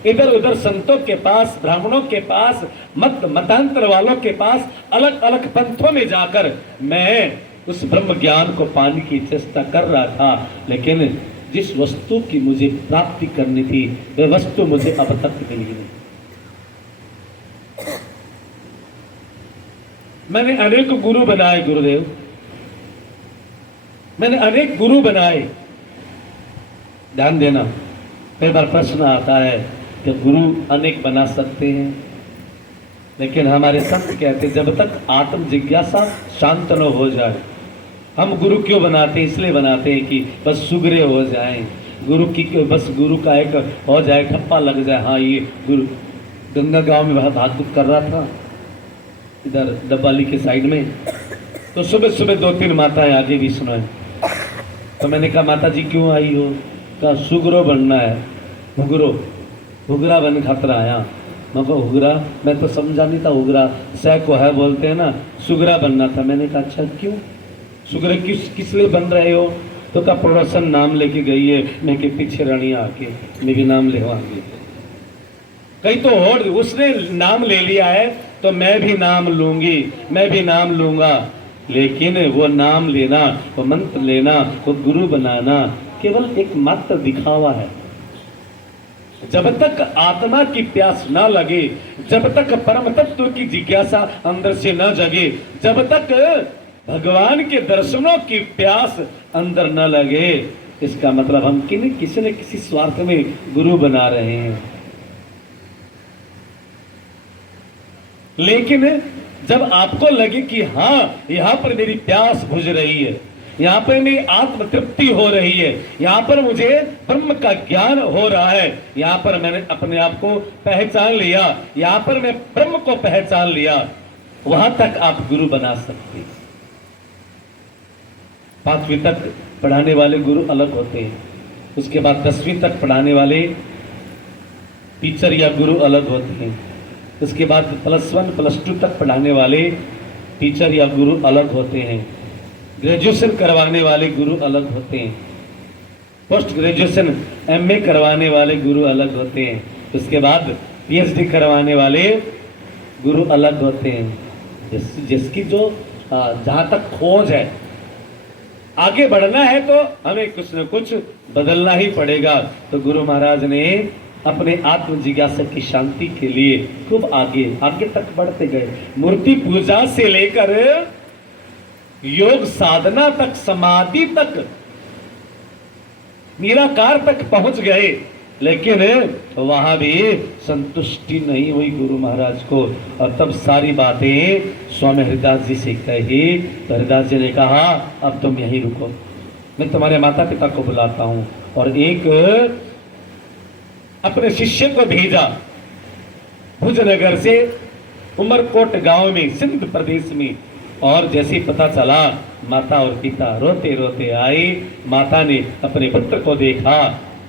इधर उधर संतों के पास, ब्राह्मणों के पास, मतांतर वालों के पास, अलग अलग पंथों में जाकर मैं उस ब्रह्म ज्ञान को पाने की चेष्टा कर रहा था, लेकिन जिस वस्तु की मुझे प्राप्ति करनी थी वह वस्तु मुझे अब तक मिली नहीं। मैंने अनेक गुरु बनाए गुरुदेव, मैंने अनेक गुरु बनाए। ध्यान देना, कई बार प्रश्न आता है कि गुरु अनेक बना सकते हैं, लेकिन हमारे संत कहते हैं जब तक आत्म जिज्ञासा शांत न हो जाए, हम गुरु क्यों बनाते हैं? इसलिए बनाते हैं कि बस सुगरे हो जाएं, गुरु की बस गुरु का एक हो जाए, ठप्पा लग जाए, हाँ ये गुरु। गंगा गांव में वह भागवत कर रहा था इधर डब्बाली के साइड में, तो सुबह सुबह 2-3 माताएं आगे भी सुनाए। तो मैंने कहा माता जी क्यों आई हो? कहा सुगरो बनना है, हुगरा बन खातर आया। मैं कहा हुगरा? मैं तो समझा नहीं था, हुगरा सह को है बोलते हैं ना, सुगरा बनना था। मैंने कहा अच्छा क्यों सुगरा, किस लिए बन रहे हो? तो का प्रोडक्शन नाम लेके गई है, मैं के पीछे रानी आके मैं भी नाम लेवाऊंगी। कहीं तो और उसने नाम ले लिया है तो मैं भी नाम लूंगी, मैं भी नाम लूंगा, लेकिन वो नाम लेना, वो मंत्र लेना, वो गुरु बनाना केवल एक मात्र दिखावा है। जब तक आत्मा की प्यास ना लगे, जब तक परम तत्व की जिज्ञासा अंदर से न जगे, जब तक भगवान के दर्शनों की प्यास अंदर न लगे, इसका मतलब हम किसी न किसी स्वार्थ में गुरु बना रहे हैं। लेकिन जब आपको लगे कि हाँ यहाँ पर मेरी प्यास बुझ रही है, यहाँ पर मेरी आत्म तृप्ति हो रही है, यहाँ पर मुझे ब्रह्म का ज्ञान हो रहा है, यहाँ पर मैंने अपने आप को पहचान लिया, यहाँ पर मैं ब्रह्म को पहचान लिया, वहां तक आप गुरु बना सकते। 5वीं तक पढ़ाने वाले गुरु अलग होते हैं, उसके बाद 10वीं तक पढ़ाने वाले टीचर या गुरु अलग होते हैं, उसके बाद +1 +2 तक पढ़ाने वाले टीचर या गुरु अलग होते हैं, ग्रेजुएशन करवाने वाले गुरु अलग होते हैं, पोस्ट ग्रेजुएशन MA करवाने वाले गुरु अलग होते हैं, उसके बाद PhD करवाने वाले गुरु अलग होते हैं। जिसकी जो जहाँ तक खोज है, आगे बढ़ना है तो हमें कुछ न कुछ बदलना ही पड़ेगा। तो गुरु महाराज ने अपने आत्म जिज्ञासा की शांति के लिए खूब आगे तक बढ़ते गए। मूर्ति पूजा से लेकर योग साधना तक, समाधि तक, निराकार तक पहुंच गए, लेकिन वहां भी संतुष्टि नहीं हुई गुरु महाराज को। और तब सारी बातें स्वामी हरिदास जी से कही तो हरिदास जी ने कहा अब तुम यहीं रुको, मैं तुम्हारे माता पिता को बुलाता हूं। और एक अपने शिष्य को भेजा भुजनगर से उमरकोट गांव में, सिंध प्रदेश में। और जैसे ही पता चला, माता और पिता रोते रोते आए। माता ने अपने पुत्र को देखा,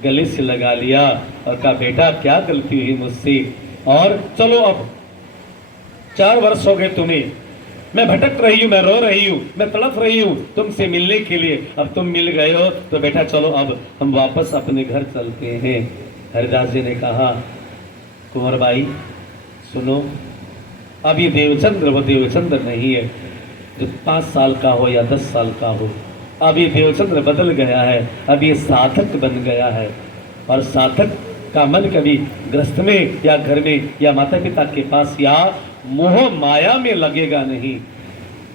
गले से लगा लिया और कहा बेटा क्या गलती हुई मुझसे, और चलो अब 4 वर्ष हो गए तुम्हें, मैं भटक रही हूँ, मैं रो रही हूँ, मैं तड़प रही हूँ तुमसे मिलने के लिए, अब तुम मिल गए हो तो बेटा चलो अब हम वापस अपने घर चलते हैं। हरिदास जी ने कहा कुंवर बाई सुनो, अब ये देवचंद्र वो देवचंद्र नहीं है जो 5 साल का हो या 10 साल का हो। अब ये देवचंद्र बदल गया है, अब ये साधक बन गया है। और साधक का मन कभी ग्रस्त में या घर में या माता पिता के पास या मोह माया में लगेगा नहीं।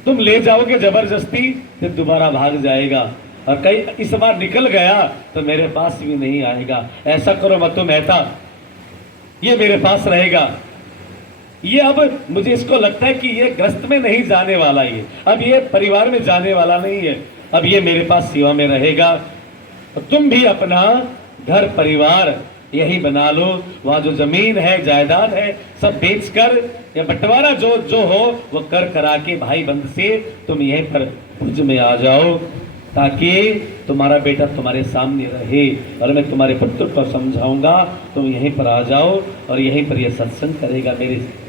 तुम ले जाओगे जबरदस्ती, फिर दोबारा भाग जाएगा, और कहीं इस बार निकल गया तो मेरे पास भी नहीं आएगा। ऐसा करो मत, तुम ऐसा, ये मेरे पास रहेगा। ये अब मुझे इसको लगता है कि ये ग्रस्त में नहीं जाने वाला, ये अब ये परिवार में जाने वाला नहीं है, अब ये मेरे पास सेवा में रहेगा। तुम भी अपना घर परिवार यही बना लो, वहाँ जो जमीन है जायदाद है सब बेचकर या बंटवारा जो जो हो वो कर करा के भाई बंद से तुम यहीं पर भुज में आ जाओ, ताकि तुम्हारा बेटा तुम्हारे सामने रहे और मैं तुम्हारे पुत्र को समझाऊंगा। तुम यहीं पर आ जाओ और यहीं पर यह सत्संग करेगा,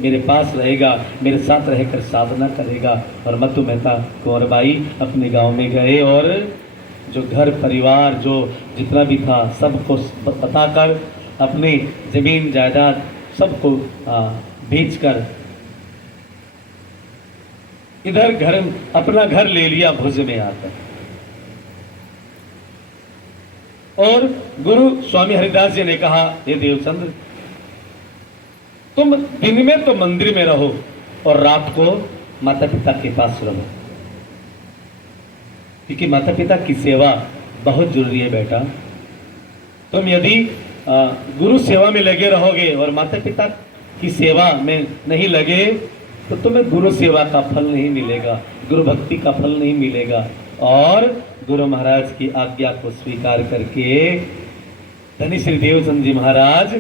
मेरे पास रहेगा, मेरे साथ रहकर साधना करेगा। और मत्तु मेहता कुंवर बाई अपने गांव में गए और जो घर परिवार जो जितना भी था सबको बताकर अपनी जमीन जायदाद सबको बेचकर इधर घर अपना घर ले लिया भुज में आकर। और गुरु स्वामी हरिदास जी ने कहा, हे देवचंद्र, तुम दिन में तो मंदिर में रहो और रात को माता पिता के पास रहो, क्योंकि माता पिता की सेवा बहुत जरूरी है बेटा। तुम यदि गुरु सेवा में लगे रहोगे और माता पिता की सेवा में नहीं लगे तो तुम्हें गुरु सेवा का फल नहीं मिलेगा, गुरु भक्ति का फल नहीं मिलेगा। और गुरु महाराज की आज्ञा को स्वीकार करके धनी श्री देवचंद जी महाराज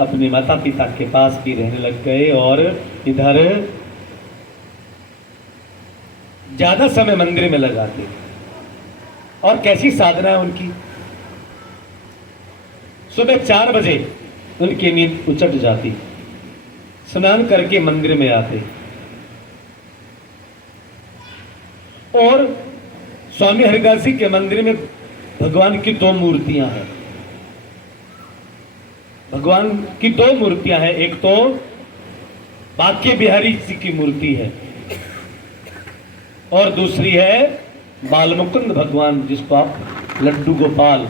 अपने माता पिता के पास भी रहने लग गए और इधर ज्यादा समय मंदिर में लगाते। और कैसी साधना है उनकी, सुबह 4 बजे उनकी नींद उचट जाती, स्नान करके मंदिर में आते और स्वामी हरिदास जी के मंदिर में भगवान की 2 मूर्तियां हैं। भगवान की 2 मूर्तियां हैं, एक तो बांके बिहारी जी की मूर्ति है और दूसरी है बालमुकुंद भगवान, जिसको आप लड्डू गोपाल,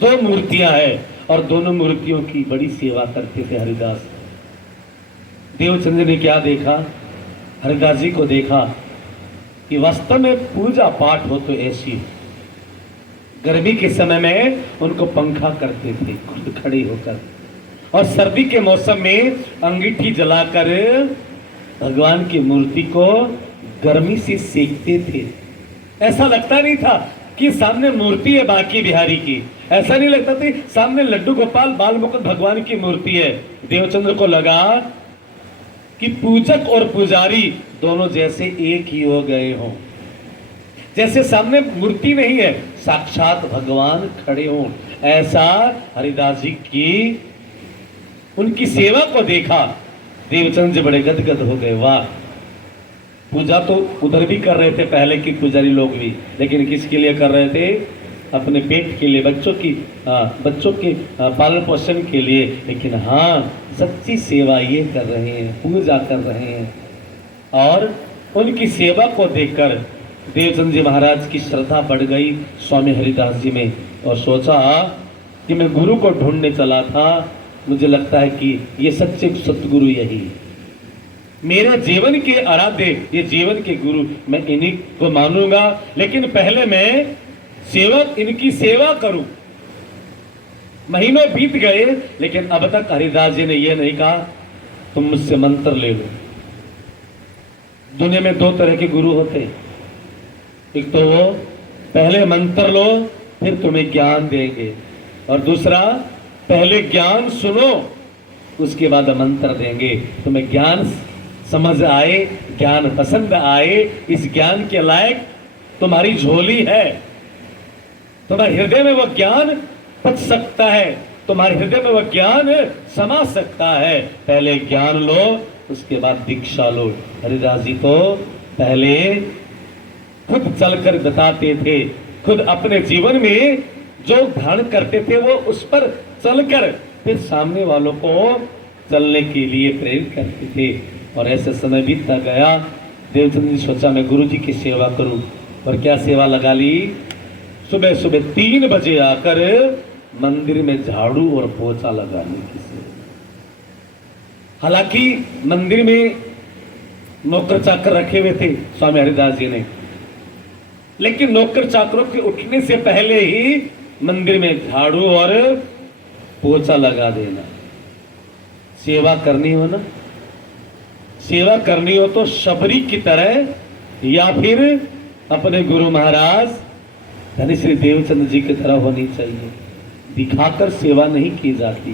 2 मूर्तियां हैं और दोनों मूर्तियों की बड़ी सेवा करते थे हरिदास। देवचंद ने क्या देखा, हरिदास जी को देखा कि वास्तव में पूजा पाठ हो तो ऐसी। गर्मी के समय में उनको पंखा करते थे खुद खड़े होकर, और सर्दी के मौसम में अंगीठी जलाकर भगवान की मूर्ति को गर्मी से सेकते थे। ऐसा लगता नहीं था कि सामने मूर्ति है बांके बिहारी की, ऐसा नहीं लगता था सामने लड्डू गोपाल बाल मुकुंद भगवान की मूर्ति है। देवचंद्र को लगा कि पूजक और पुजारी दोनों जैसे एक ही हो गए हों, जैसे सामने मूर्ति नहीं है साक्षात भगवान खड़े हों। ऐसा हरिदास जी की उनकी सेवा को देखा देवचंद जी बड़े गदगद हो गए। वाह, पूजा तो उधर भी कर रहे थे पहले के पुजारी लोग भी, लेकिन किसके लिए कर रहे थे, अपने पेट के लिए, बच्चों के पालन पोषण के लिए। लेकिन हाँ, सच्ची सेवा ये कर रहे हैं, पूजा कर रहे हैं। और उनकी सेवा को देखकर देवचंद जी महाराज की श्रद्धा बढ़ गई स्वामी हरिदास जी में, और सोचा कि मैं गुरु को ढूंढने चला था, मुझे लगता है कि ये सच्चे सतगुरु यही, मेरे जीवन के आराध्य, ये जीवन के गुरु, मैं इन्हीं को मानूंगा। लेकिन पहले मैं सेवक इनकी सेवा करूं। महीनों बीत गए, लेकिन अब तक हरिदास जी ने यह नहीं कहा तुम मुझसे मंत्र ले लो। दुनिया में 2 तरह के गुरु होते हैं, एक तो वो पहले मंत्र लो फिर तुम्हें ज्ञान देंगे, और दूसरा पहले ज्ञान सुनो उसके बाद मंत्र देंगे। तुम्हें ज्ञान समझ आए, ज्ञान पसंद आए, इस ज्ञान के लायक तुम्हारी झोली है, तुम्हारे हृदय में वो ज्ञान पच सकता है, तुम्हारे हृदय में वो ज्ञान समा सकता है। पहले ज्ञान लो उसके बाद दीक्षा लो। हरिदास जी तो पहले खुद चलकर बताते थे, खुद अपने जीवन में जो धारण करते थे वो उस पर चलकर फिर सामने वालों को चलने के लिए प्रेरित करते थे। और ऐसे समय बीतता गया। देवचंद जी सोचा मैं गुरु जी की सेवा करूं, और क्या सेवा लगा ली, सुबह सुबह 3 बजे आकर मंदिर में झाड़ू और पोछा लगाने की सेवा। हालांकि मंदिर में नौकर चाकर रखे हुए थे स्वामी हरिदास जी ने, लेकिन नौकर चाकरों के उठने से पहले ही मंदिर में झाड़ू और पोछा लगा देना। सेवा करनी हो ना, सेवा करनी हो तो शबरी की तरह या फिर अपने गुरु महाराज धनी श्री देवचंद जी की तरह होनी चाहिए। दिखाकर सेवा नहीं की जाती।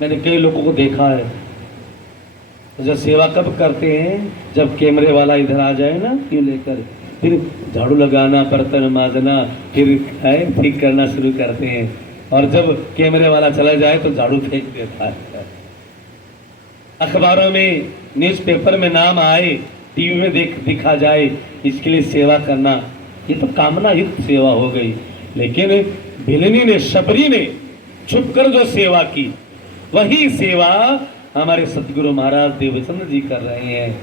मैंने कई लोगों को देखा है, तो जब सेवा कब करते हैं, जब कैमरे वाला इधर आ जाए ना क्यों लेकर, फिर झाड़ू लगाना, बर्तन माजना, फिर ठीक करना शुरू करते हैं। और जब कैमरे वाला चला जाए तो झाड़ू फेंक देता है। अखबारों में, न्यूज़पेपर में नाम आए, टीवी में दिखा जाए, इसके लिए सेवा करना, ये तो कामना युक्त सेवा हो गई। लेकिन भिलनी ने, शबरी ने छुपकर जो सेवा की, वही सेवा हमारे सतगुरु महाराज देवचंद जी कर रहे हैं।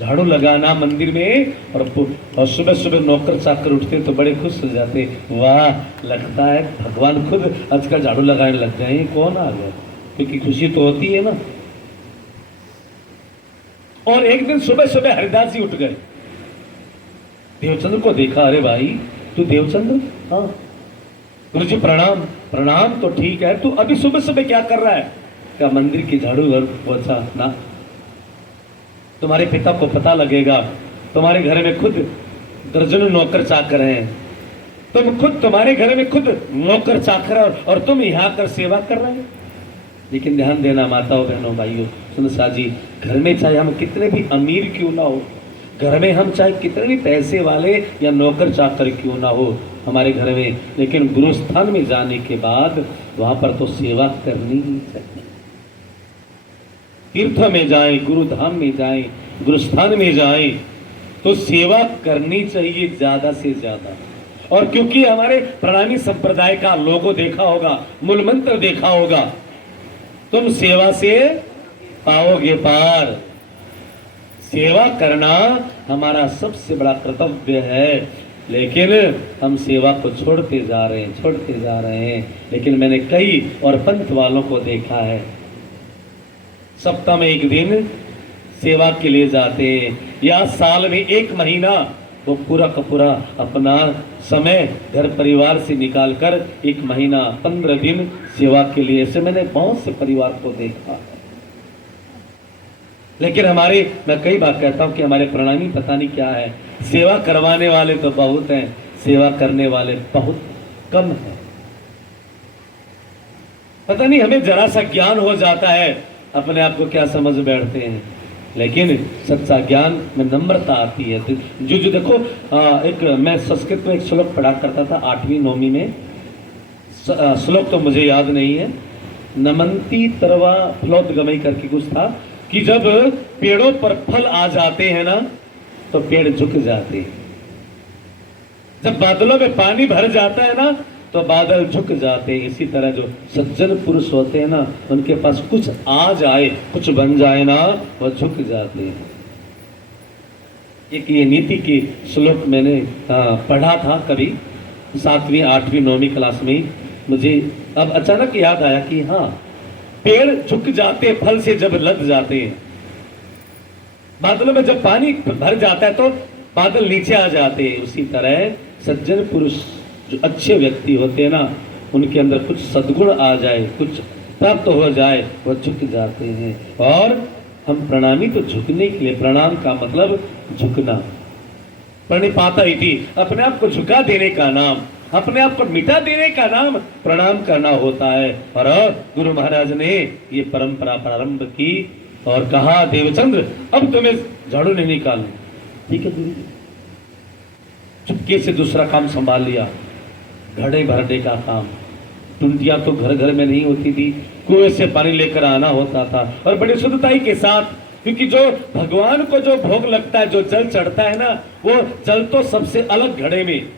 झाड़ू लगाना मंदिर में, और सुबह सुबह नौकर चाकर उठते तो बड़े खुश हो जाते, वाह लगता है भगवान खुद आजकल झाड़ू लगाने लग गए, कौन आ गया, क्योंकि खुशी तो होती है ना। और एक दिन सुबह सुबह हरिदास जी उठ गए, देवचंद्र को देखा, अरे भाई तू देवचंद्र? हाँ गुरु जी प्रणाम। प्रणाम तो ठीक है, तू अभी सुबह सुबह क्या कर रहा है? क्या मंदिर की झाड़ू और पोछा ना, तुम्हारे पिता को पता लगेगा, तुम्हारे घर में खुद दर्जनों नौकर चाकर हैं, तुम खुद, तुम्हारे घर में खुद नौकर चाकर और तुम यहाँ कर सेवा कर रहे हो। लेकिन ध्यान देना माताओं बहनों भाइयों, सुनो साजी, घर में चाहे हम कितने भी अमीर क्यों ना हो, घर में हम चाहे कितने भी पैसे वाले या नौकर चाकर क्यों ना हो हमारे घर में, लेकिन गुरु स्थान में जाने के बाद वहां पर तो सेवा करनी ही चाहिए। तीर्थ में जाएं, गुरु धाम में जाएं, गुरु स्थान में जाएं, तो सेवा करनी चाहिए ज्यादा से ज्यादा। और क्योंकि हमारे प्रणामी संप्रदाय का लोगो देखा होगा, मूल मंत्र देखा होगा, तुम सेवा से पाओगे पार। सेवा करना हमारा सबसे बड़ा कर्तव्य है, लेकिन हम सेवा को छोड़ते जा रहे हैं। लेकिन मैंने कई और पंथ वालों को देखा है, सप्ताह में एक दिन सेवा के लिए जाते हैं, या साल में 1 महीना वो पूरा का पूरा अपना समय घर परिवार से निकालकर 1 महीना 15 दिन सेवा के लिए। ऐसे मैंने बहुत से परिवार को देखा है। लेकिन मैं कई बार कहता हूं कि हमारे प्रणामी पता नहीं क्या है, सेवा करवाने वाले तो बहुत हैं, सेवा करने वाले बहुत कम हैं। पता नहीं हमें जरा सा ज्ञान हो जाता है, अपने आप को क्या समझ बैठते हैं। लेकिन सच्चा ज्ञान में नम्रता आती है। जो देखो, मैं संस्कृत में एक श्लोक पढ़ा करता था 8वीं 9वीं में, श्लोक तो मुझे याद नहीं है, नमंती तरवा फलोदगमई करके कुछ था, कि जब पेड़ों पर फल आ जाते हैं ना तो पेड़ झुक जाते हैं, जब बादलों में पानी भर जाता है ना तो बादल झुक जाते हैं। इसी तरह जो सज्जन पुरुष होते हैं ना, उनके पास कुछ आ जाए, कुछ बन जाए ना, वो झुक जाते हैं। एक ये नीति की श्लोक मैंने पढ़ा था कभी 7वीं 8वीं 9वीं क्लास में। मुझे अब अचानक याद आया कि हाँ, पेड़ झुक जाते फल से जब लद जाते हैं, बादलों में जब पानी भर जाता है तो बादल नीचे आ जाते हैं। उसी तरह सज्जन पुरुष जो अच्छे व्यक्ति होते हैं ना, उनके अंदर कुछ सद्गुण आ जाए, कुछ प्राप्त हो जाए, वो झुक जाते हैं। और हम प्रणामी तो झुकने के लिए, प्रणाम का मतलब झुकना, प्रणिपाता इति, अपने आप को झुका देने का नाम, अपने आप को मिटा देने का नाम प्रणाम करना होता है। और गुरु महाराज ने ये परंपरा प्रारंभ की और कहा, देवचंद्र अब तुम्हें झाड़ू नहीं निकालनी, ठीक है गुरु जी। चुपके से दूसरा काम संभाल लिया, घड़े भरने का काम। टुंटियां तो घर घर में नहीं होती थी, कुएं से पानी लेकर आना होता था, और बड़ी शुद्धताई के साथ, क्योंकि जो भगवान को जो भोग लगता है, जो जल चढ़ता है ना, वो जल तो सबसे अलग घड़े में,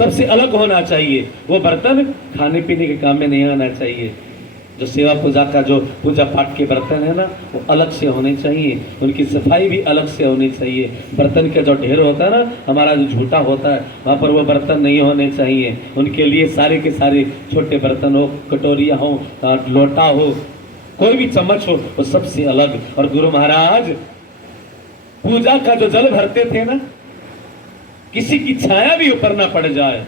सबसे अलग होना चाहिए। वो बर्तन खाने पीने के काम में नहीं आना चाहिए। जो सेवा पूजा का जो पूजा पाठ के बर्तन है ना, वो अलग से होने चाहिए, उनकी सफाई भी अलग से होनी चाहिए। बर्तन का जो ढेर होता है ना, हमारा जो झूठा होता है, वहाँ पर वो बर्तन नहीं होने चाहिए। उनके लिए सारे के सारे छोटे बर्तन हो, कटोरियाँ हो, लोटा हो, कोई भी चम्मच हो, वो सबसे अलग। और गुरु महाराज पूजा का जो जल भरते थे ना, किसी की छाया भी ऊपर ना पड़ जाए,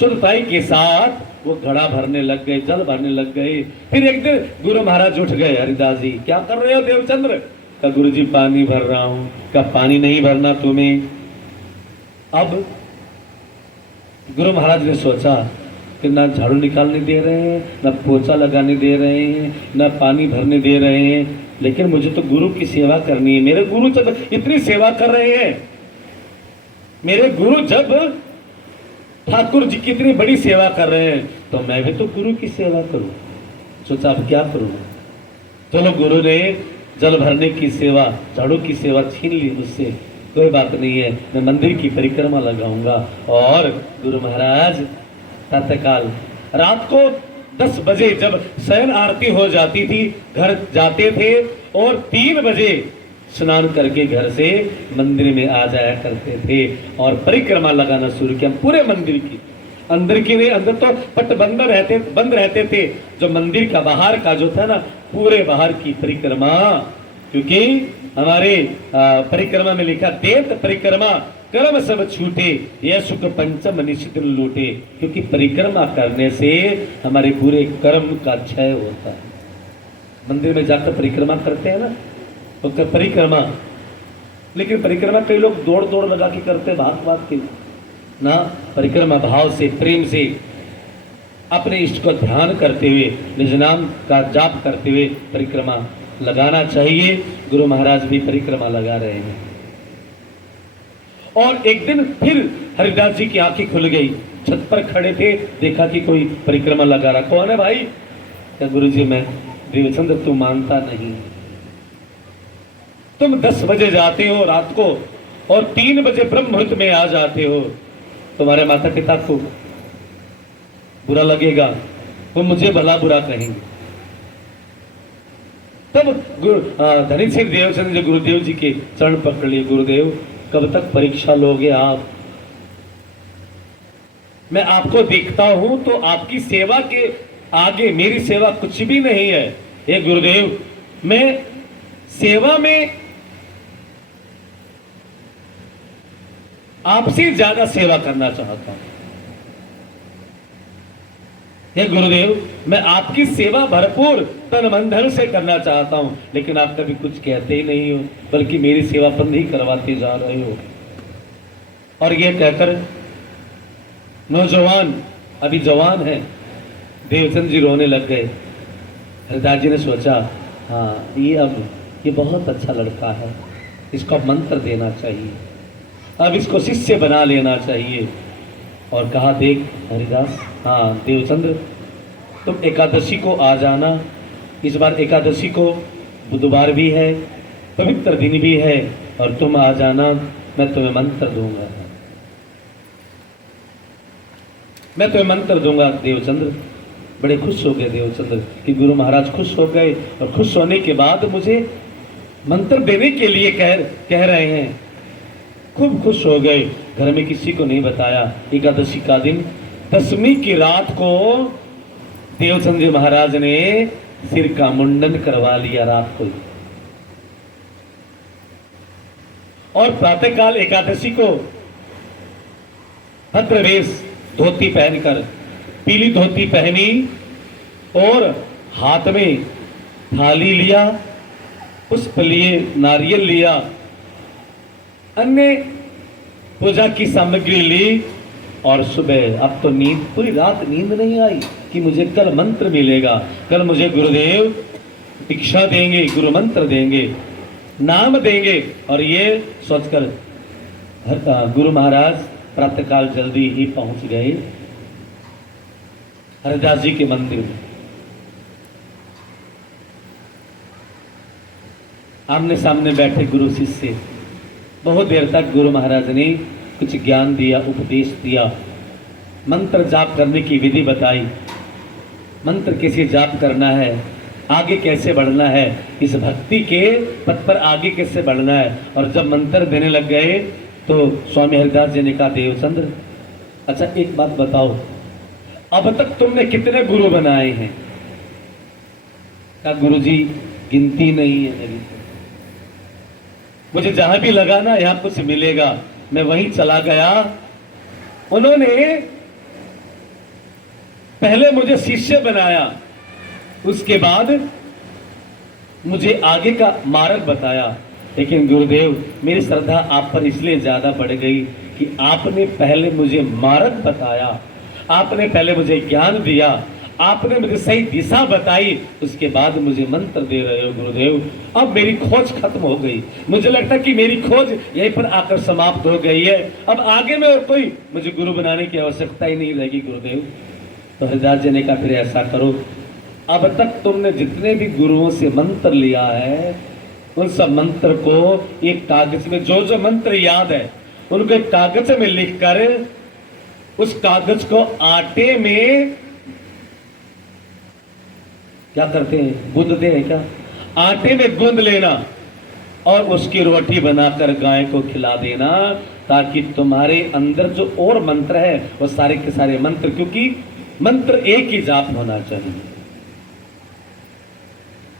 शुद्धताई के साथ वो घड़ा भरने लग गए, जल भरने लग गए। फिर एक दिन गुरु महाराज उठ गए, हरिदास जी क्या कर रहे हो देवचंद्र? का गुरु जी पानी भर रहा हूं। का पानी नहीं भरना तुम्हें? अब गुरु महाराज ने सोचा कि ना झाड़ू निकालने दे रहे हैं, ना पोछा लगाने दे रहे हैं, ना पानी भरने दे रहे हैं, लेकिन मुझे तो गुरु की सेवा करनी है। मेरे गुरु जब इतनी सेवा कर रहे हैं, मेरे गुरु जब ठाकुर जी की इतनी बड़ी सेवा कर रहे हैं, तो मैं भी तो गुरु की सेवा करूं। सोचा अब क्या करूं? चलो गुरु ने जल भरने की सेवा, झाड़ू की सेवा छीन ली मुझसे, कोई बात नहीं है, मैं मंदिर की परिक्रमा लगाऊंगा। और गुरु महाराज प्रातःकाल रात को 10 बजे जब शयन आरती हो जाती थी, घर जाते थे और 3 बजे स्नान करके घर से मंदिर में आ जाया करते थे और परिक्रमा लगाना शुरू किया पूरे मंदिर की। अंदर की नहीं, अंदर तो पट बंद रहते थे। जो मंदिर का बाहर का जो था ना, पूरे बाहर की परिक्रमा, क्योंकि हमारे परिक्रमा में लिखा देत परिक्रमा कर्म सब छूटे, यह सुख पंचम निश्चित लूटे। क्योंकि परिक्रमा करने से हमारे पूरे कर्म का क्षय होता है। मंदिर में जाकर परिक्रमा करते हैं ना, तो परिक्रमा, लेकिन परिक्रमा कई लोग दौड़ दौड़ लगा के करते, भाग के ना। परिक्रमा भाव से, प्रेम से, अपने इष्ट को ध्यान करते हुए, निज नाम का जाप करते हुए परिक्रमा लगाना चाहिए। गुरु महाराज भी परिक्रमा लगा रहे हैं। और एक दिन फिर हरिदास जी की आंखें खुल गई, छत पर खड़े थे, देखा कि कोई परिक्रमा लगा रहा। कौन है भाई? क्या गुरु जी मैं देवचंद्र। तू मानता नहीं, तुम 10 बजे जाते हो रात को और 3 बजे ब्रह्म मुहूर्त में आ जाते हो। तुम्हारे माता पिता को बुरा लगेगा, वो मुझे भला बुरा कहेंगे। तब धनी सिंह देवचंद्र जी गुरुदेव जी के चरण पकड़ लिए। गुरुदेव कब तक परीक्षा लोगे आप? मैं आपको देखता हूं तो आपकी सेवा के आगे मेरी सेवा कुछ भी नहीं है। हे गुरुदेव, मैं सेवा में आपसे ज्यादा सेवा करना चाहता हूं। हे गुरुदेव, मैं आपकी सेवा भरपूर तन मन धन से करना चाहता हूं, लेकिन आप कभी कुछ कहते ही नहीं हो, बल्कि मेरी सेवा बंद ही करवाते जा रहे हो। और यह कहकर नौजवान, अभी जवान है, देवचंद जी रोने लग गए। हरिदास जी ने सोचा, हाँ ये बहुत अच्छा लड़का है, इसको अब मंत्र देना चाहिए, अब इसको शिष्य बना लेना चाहिए। और कहा, देख हरिदास, हाँ देवचंद्र, तुम एकादशी को आ जाना। इस बार एकादशी को बुधवार भी है, पवित्र दिन भी है, और तुम आ जाना, मैं तुम्हें मंत्र दूंगा, मैं तुम्हें मंत्र दूंगा। देवचंद्र बड़े खुश हो गए देवचंद्र कि गुरु महाराज खुश हो गए, और खुश होने के बाद मुझे मंत्र देने के लिए कह रहे हैं। खूब खुश हो गए, घर में किसी को नहीं बताया। एकादशी का दिन, 10वीं की रात को देवचंद जी महाराज ने सिर का मुंडन करवा लिया रात को। और प्रातःकाल एकादशी को भद्रवेश, धोती पहनकर, पीली धोती पहनी और हाथ में थाली लिया, पुष्प लिए, नारियल लिया, अन्य पूजा की सामग्री ली। और सुबह, अब तो नींद, पूरी रात नींद नहीं आई कि मुझे कल मंत्र मिलेगा, कल मुझे गुरुदेव दीक्षा देंगे, गुरु मंत्र देंगे, नाम देंगे। और ये सोचकर गुरु महाराज प्रातःकाल जल्दी ही पहुंच गए हरिदास जी के मंदिर में। आमने सामने बैठे गुरु शिष्य, बहुत देर तक गुरु महाराज ने कुछ ज्ञान दिया, उपदेश दिया। मंत्र जाप करने की विधि बताई, मंत्र कैसे जाप करना है, आगे कैसे बढ़ना है, इस भक्ति के पथ पर आगे कैसे बढ़ना है। और जब मंत्र देने लग गए तो स्वामी हरिदास जी ने कहा, देवचंद्र अच्छा एक बात बताओ, अब तक तुमने कितने गुरु बनाए हैं? कहा गुरु जी गिनती नहीं है मेरी, मुझे जहां भी लगा ना यहां कुछ मिलेगा मैं वहीं चला गया। उन्होंने पहले मुझे शिष्य बनाया, उसके बाद मुझे आगे का मार्ग बताया। लेकिन गुरुदेव मेरी श्रद्धा आप पर इसलिए ज्यादा बढ़ गई कि आपने पहले मुझे मार्ग बताया, आपने पहले मुझे ज्ञान दिया, आपने मुझे सही दिशा बताई, उसके बाद मुझे मंत्र दे रहे हो गुरुदेव। अब मेरी खोज खत्म हो गई, मुझे लगता कि मेरी खोज यहीं पर आकर समाप्त हो गई है, अब आगे में और कोई मुझे गुरु बनाने की आवश्यकता ही नहीं रहेगी गुरुदेव। तो हरिदास जी ने कहा फिर ऐसा करो, अब तक तुमने जितने भी गुरुओं से मंत्र लिया है उन सब मंत्र को एक कागज में, जो जो मंत्र याद है उनको एक कागज में लिखकर उस कागज को आटे में क्या करते हैं, गूंदते हैं क्या, आटे में गूंद लेना और उसकी रोटी बनाकर गाय को खिला देना, ताकि तुम्हारे अंदर जो और मंत्र है वो सारे के सारे मंत्र, क्योंकि मंत्र एक ही जाप होना चाहिए।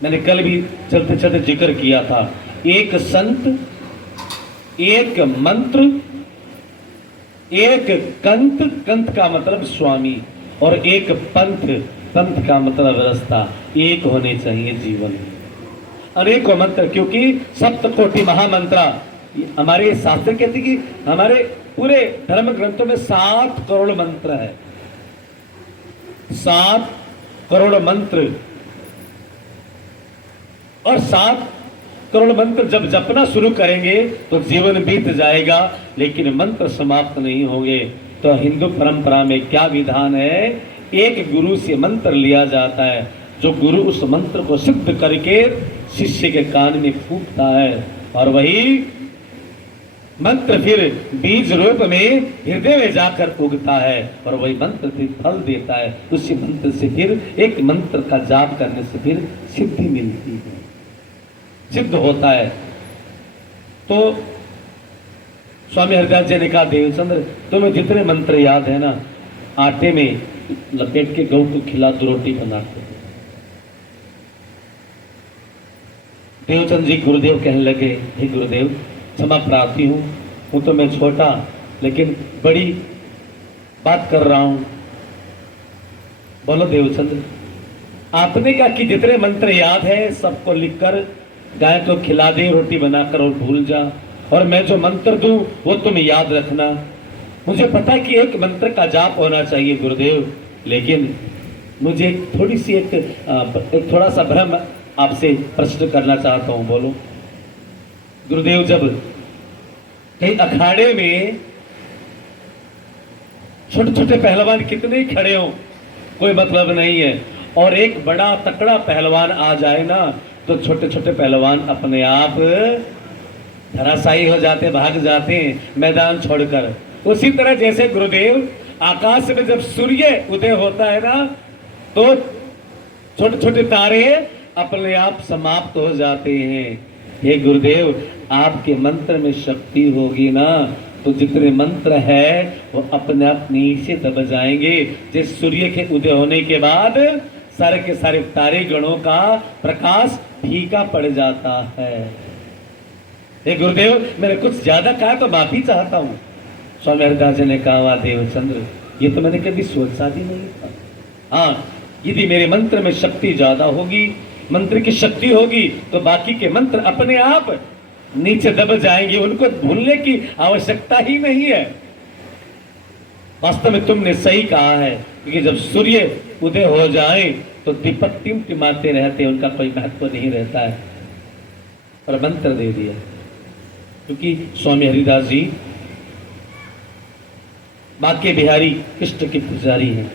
मैंने कल भी चलते चलते जिक्र किया था, एक संत, एक मंत्र, एक कंत, कंत का मतलब स्वामी, और एक पंथ, पंथ का मतलब रास्ता, एक होने चाहिए जीवन में। अनेकों मंत्र, क्योंकि सप्तकोटि महामंत्रा, हमारे शास्त्र कहते कि हमारे पूरे धर्म ग्रंथों में 7 करोड़ मंत्र है, 7 करोड़ मंत्र, और 7 करोड़ मंत्र जब जपना शुरू करेंगे तो जीवन बीत जाएगा, लेकिन मंत्र समाप्त नहीं होंगे। तो हिंदू परंपरा में क्या विधान है, एक गुरु से मंत्र लिया जाता है, जो गुरु उस मंत्र को सिद्ध करके शिष्य के कान में फूंकता है, और वही मंत्र फिर बीज रूप में हृदय में जाकर उगता है, और वही मंत्र फिर फल देता है। उसी मंत्र से फिर एक मंत्र का जाप करने से फिर सिद्धि मिलती है, सिद्ध होता है। तो स्वामी हरिदास जी ने कहा, देवचंद्र तुम्हें जितने मंत्र याद है ना, आटे में लपेट के गऊ को खिला दो, रोटी बना के। देवचंद जी गुरुदेव कहने लगे, हे गुरुदेव क्षमा प्रार्थी हूं तो मैं छोटा लेकिन बड़ी बात कर रहा हूं। बोलो देवचंद्र, आपने कहा कि जितने मंत्र याद है सबको लिखकर गाय को खिला दे, रोटी बनाकर, और भूल जा, और मैं जो मंत्र दूं वो तुम याद रखना। मुझे पता है कि एक मंत्र का जाप होना चाहिए गुरुदेव, लेकिन मुझे थोड़ी सी एक थोड़ा सा भ्रम आपसे प्रश्न करना चाहता हूं। बोलो। गुरुदेव जब कहीं अखाड़े में छोटे छोटे पहलवान कितने ही खड़े हों कोई मतलब नहीं है, और एक बड़ा तकड़ा पहलवान आ जाए ना तो छोटे छोटे पहलवान अपने आप धराशायी हो जाते, भाग जाते हैं मैदान छोड़कर। उसी तरह जैसे गुरुदेव आकाश में जब सूर्य उदय होता है ना तो छोटे छोटे तारे अपने आप समाप्त हो जाते हैं। हे गुरुदेव, आपके मंत्र में शक्ति होगी ना तो जितने मंत्र है वो अपने आप नीचे दब जाएंगे। जिस सूर्य के उदय होने के बाद सारे के सारे तारे गणों का प्रकाश फीका पड़ जाता है। हे गुरुदेव, मैंने कुछ ज्यादा कहा तो माफी चाहता हूँ। स्वामी हरिदास जी ने कहा, देवचंद्र ये तो मैंने कभी सोचा भी नहीं था। हाँ, यदि मेरे मंत्र में शक्ति ज्यादा होगी, मंत्र की शक्ति होगी, तो बाकी के मंत्र अपने आप नीचे दब जाएंगे, उनको भूलने की आवश्यकता ही नहीं है। वास्तव में तुमने सही कहा है, क्योंकि जब सूर्य उदय हो जाए तो दीपक टिमटिमाते रहते, उनका कोई महत्व नहीं रहता है। पर मंत्र दे दिया, क्योंकि स्वामी हरिदास जी बांके बिहारी कृष्ण के पुजारी हैं,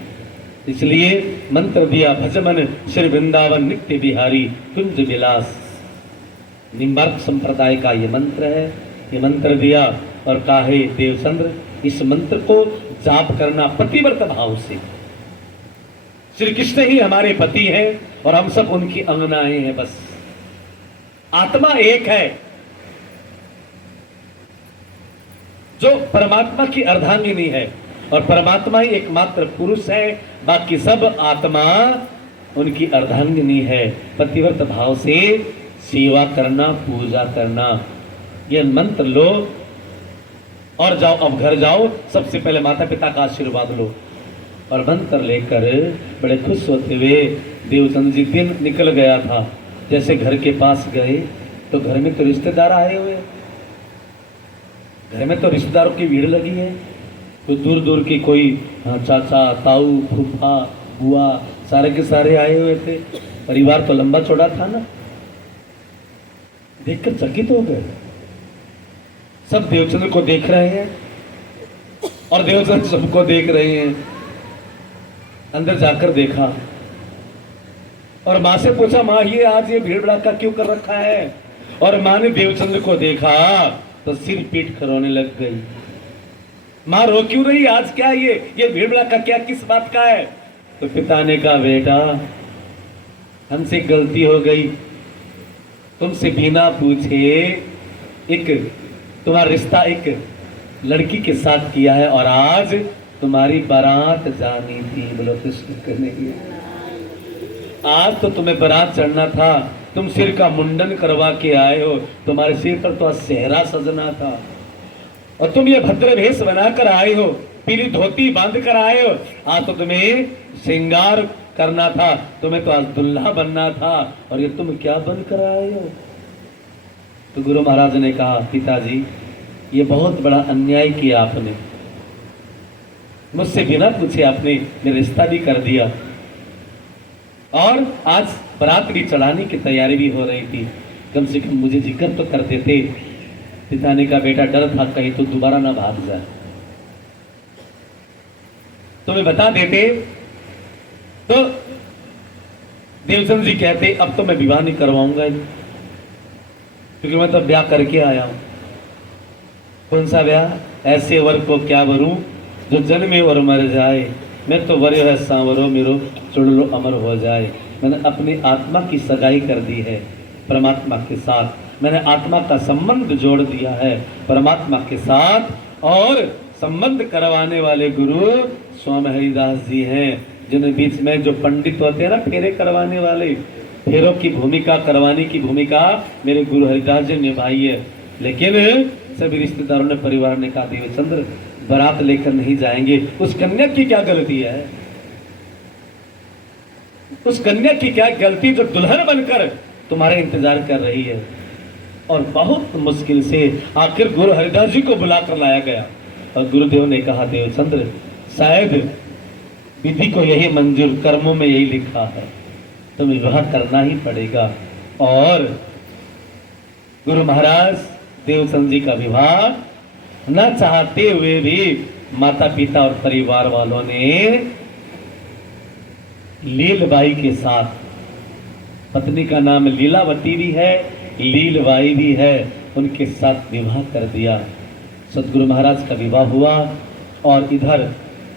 इसलिए मंत्र दिया, भजमन श्री वृंदावन नित्य बिहारी कुंज विलास। निम्बार्क संप्रदाय का ये मंत्र है। ये मंत्र दिया और कहा, हे देवचंद्र, इस मंत्र को जाप करना पतिव्रत भाव से। श्री कृष्ण ही हमारे पति हैं और हम सब उनकी अंगनाएं हैं। बस आत्मा एक है जो परमात्मा की अर्धांगिनी है, और परमात्मा ही एकमात्र पुरुष है, बाकी सब आत्मा उनकी अर्धांगिनी है। पतिव्रत भाव से सेवा करना, पूजा करना, ये मंत्र लो और जाओ। अब घर जाओ, सबसे पहले माता पिता का आशीर्वाद लो और मंत्र लेकर बड़े खुश होते हुए देवचंद जी दिन निकल गया था। जैसे घर के पास गए तो घर में तो रिश्तेदार आए हुए, घर में तो रिश्तेदारों की भीड़ लगी है। तो दूर दूर की कोई चाचा, ताऊ, फूफा, बुआ, सारे के सारे आए हुए थे। परिवार तो लंबा चौड़ा था ना। देखकर चकित हो गए। सब देवचंद्र को देख रहे हैं और देवचंद्र सबको देख रहे हैं। अंदर जाकर देखा और माँ से पूछा, माँ ये आज ये भीड़ भड़ाका क्यों कर रखा है? और माँ ने देवचंद्र को देखा तो सिर पीट कर रोने लग गई। माँ रो क्यों रही? आज क्या ये भीड़ भड़ाका क्या, किस बात का है? तो पिता ने कहा, बेटा हमसे गलती हो गई, तुमसे बिना पूछे एक तुम्हारा रिश्ता एक लड़की के साथ किया है और आज तुम्हारी बारात जानी थी। बोलो कृष्ण करने की। आज तो तुम्हें बारात चढ़ना था, तुम सिर का मुंडन करवा के आए हो, तुम्हारे सिर पर तो सेहरा सजना था और तुम ये भद्र भेष बनाकर आए हो, पीली धोती बांध कर आए हो। आज तो तुम्हें श्रृंगार करना था, तुम्हें तो आज दुल्हा बनना था और ये तुम क्या बन कर आए हो? तो गुरु महाराज ने कहा, पिताजी ये बहुत बड़ा अन्याय किया आपने, मुझसे बिना पूछे आपने ये रिश्ता भी कर दिया और आज बारात भी चढ़ाने की तैयारी भी हो रही थी, कम से कम मुझे जिक्र तो कर देते। पिता ने कहा, बेटा डर था कहीं तो दोबारा ना भाग जाए, तुम्हें बता देते। तो देवचंद जी कहते, अब तो मैं विवाह नहीं करवाऊंगा क्योंकि मैं तो ब्याह करके आया हूं। कौन सा ब्याह? ऐसे वर को क्या वरूं जो जन्मे और मर जाए, मैं तो वर है सांवरो मेरो चुन लो अमर हो जाए। मैंने अपनी आत्मा की सगाई कर दी है परमात्मा के साथ, मैंने आत्मा का संबंध जोड़ दिया है परमात्मा के साथ, और संबंध करवाने वाले गुरु स्वामी हरिदास जी हैं, जिन बीच में जो पंडित होते हैं ना, फेरे करवाने वाले, फेरों की भूमिका, करवाने की भूमिका मेरे गुरु हरिदास जी निभाई है। लेकिन सभी रिश्तेदारों ने, परिवार ने कहा, देवचंद्र बारात लेकर नहीं जाएंगे। उस कन्या की क्या गलती है? उस कन्या की क्या गलती जो दुल्हन बनकर तुम्हारे इंतजार कर रही है? और बहुत मुश्किल से आखिर गुरु हरिदास जी को बुलाकर लाया गया और गुरुदेव ने कहा, देवचंद्र शायद विधि को यही मंजूर, कर्मों में यही लिखा है, तुम्हें विवाह करना ही पड़ेगा। और गुरु महाराज देवचंद जी का विवाह न चाहते हुए भी माता पिता और परिवार वालों ने लीलबाई के साथ, पत्नी का नाम लीलावती भी है, लीलबाई भी है, उनके साथ विवाह कर दिया। सतगुरु महाराज का विवाह हुआ और इधर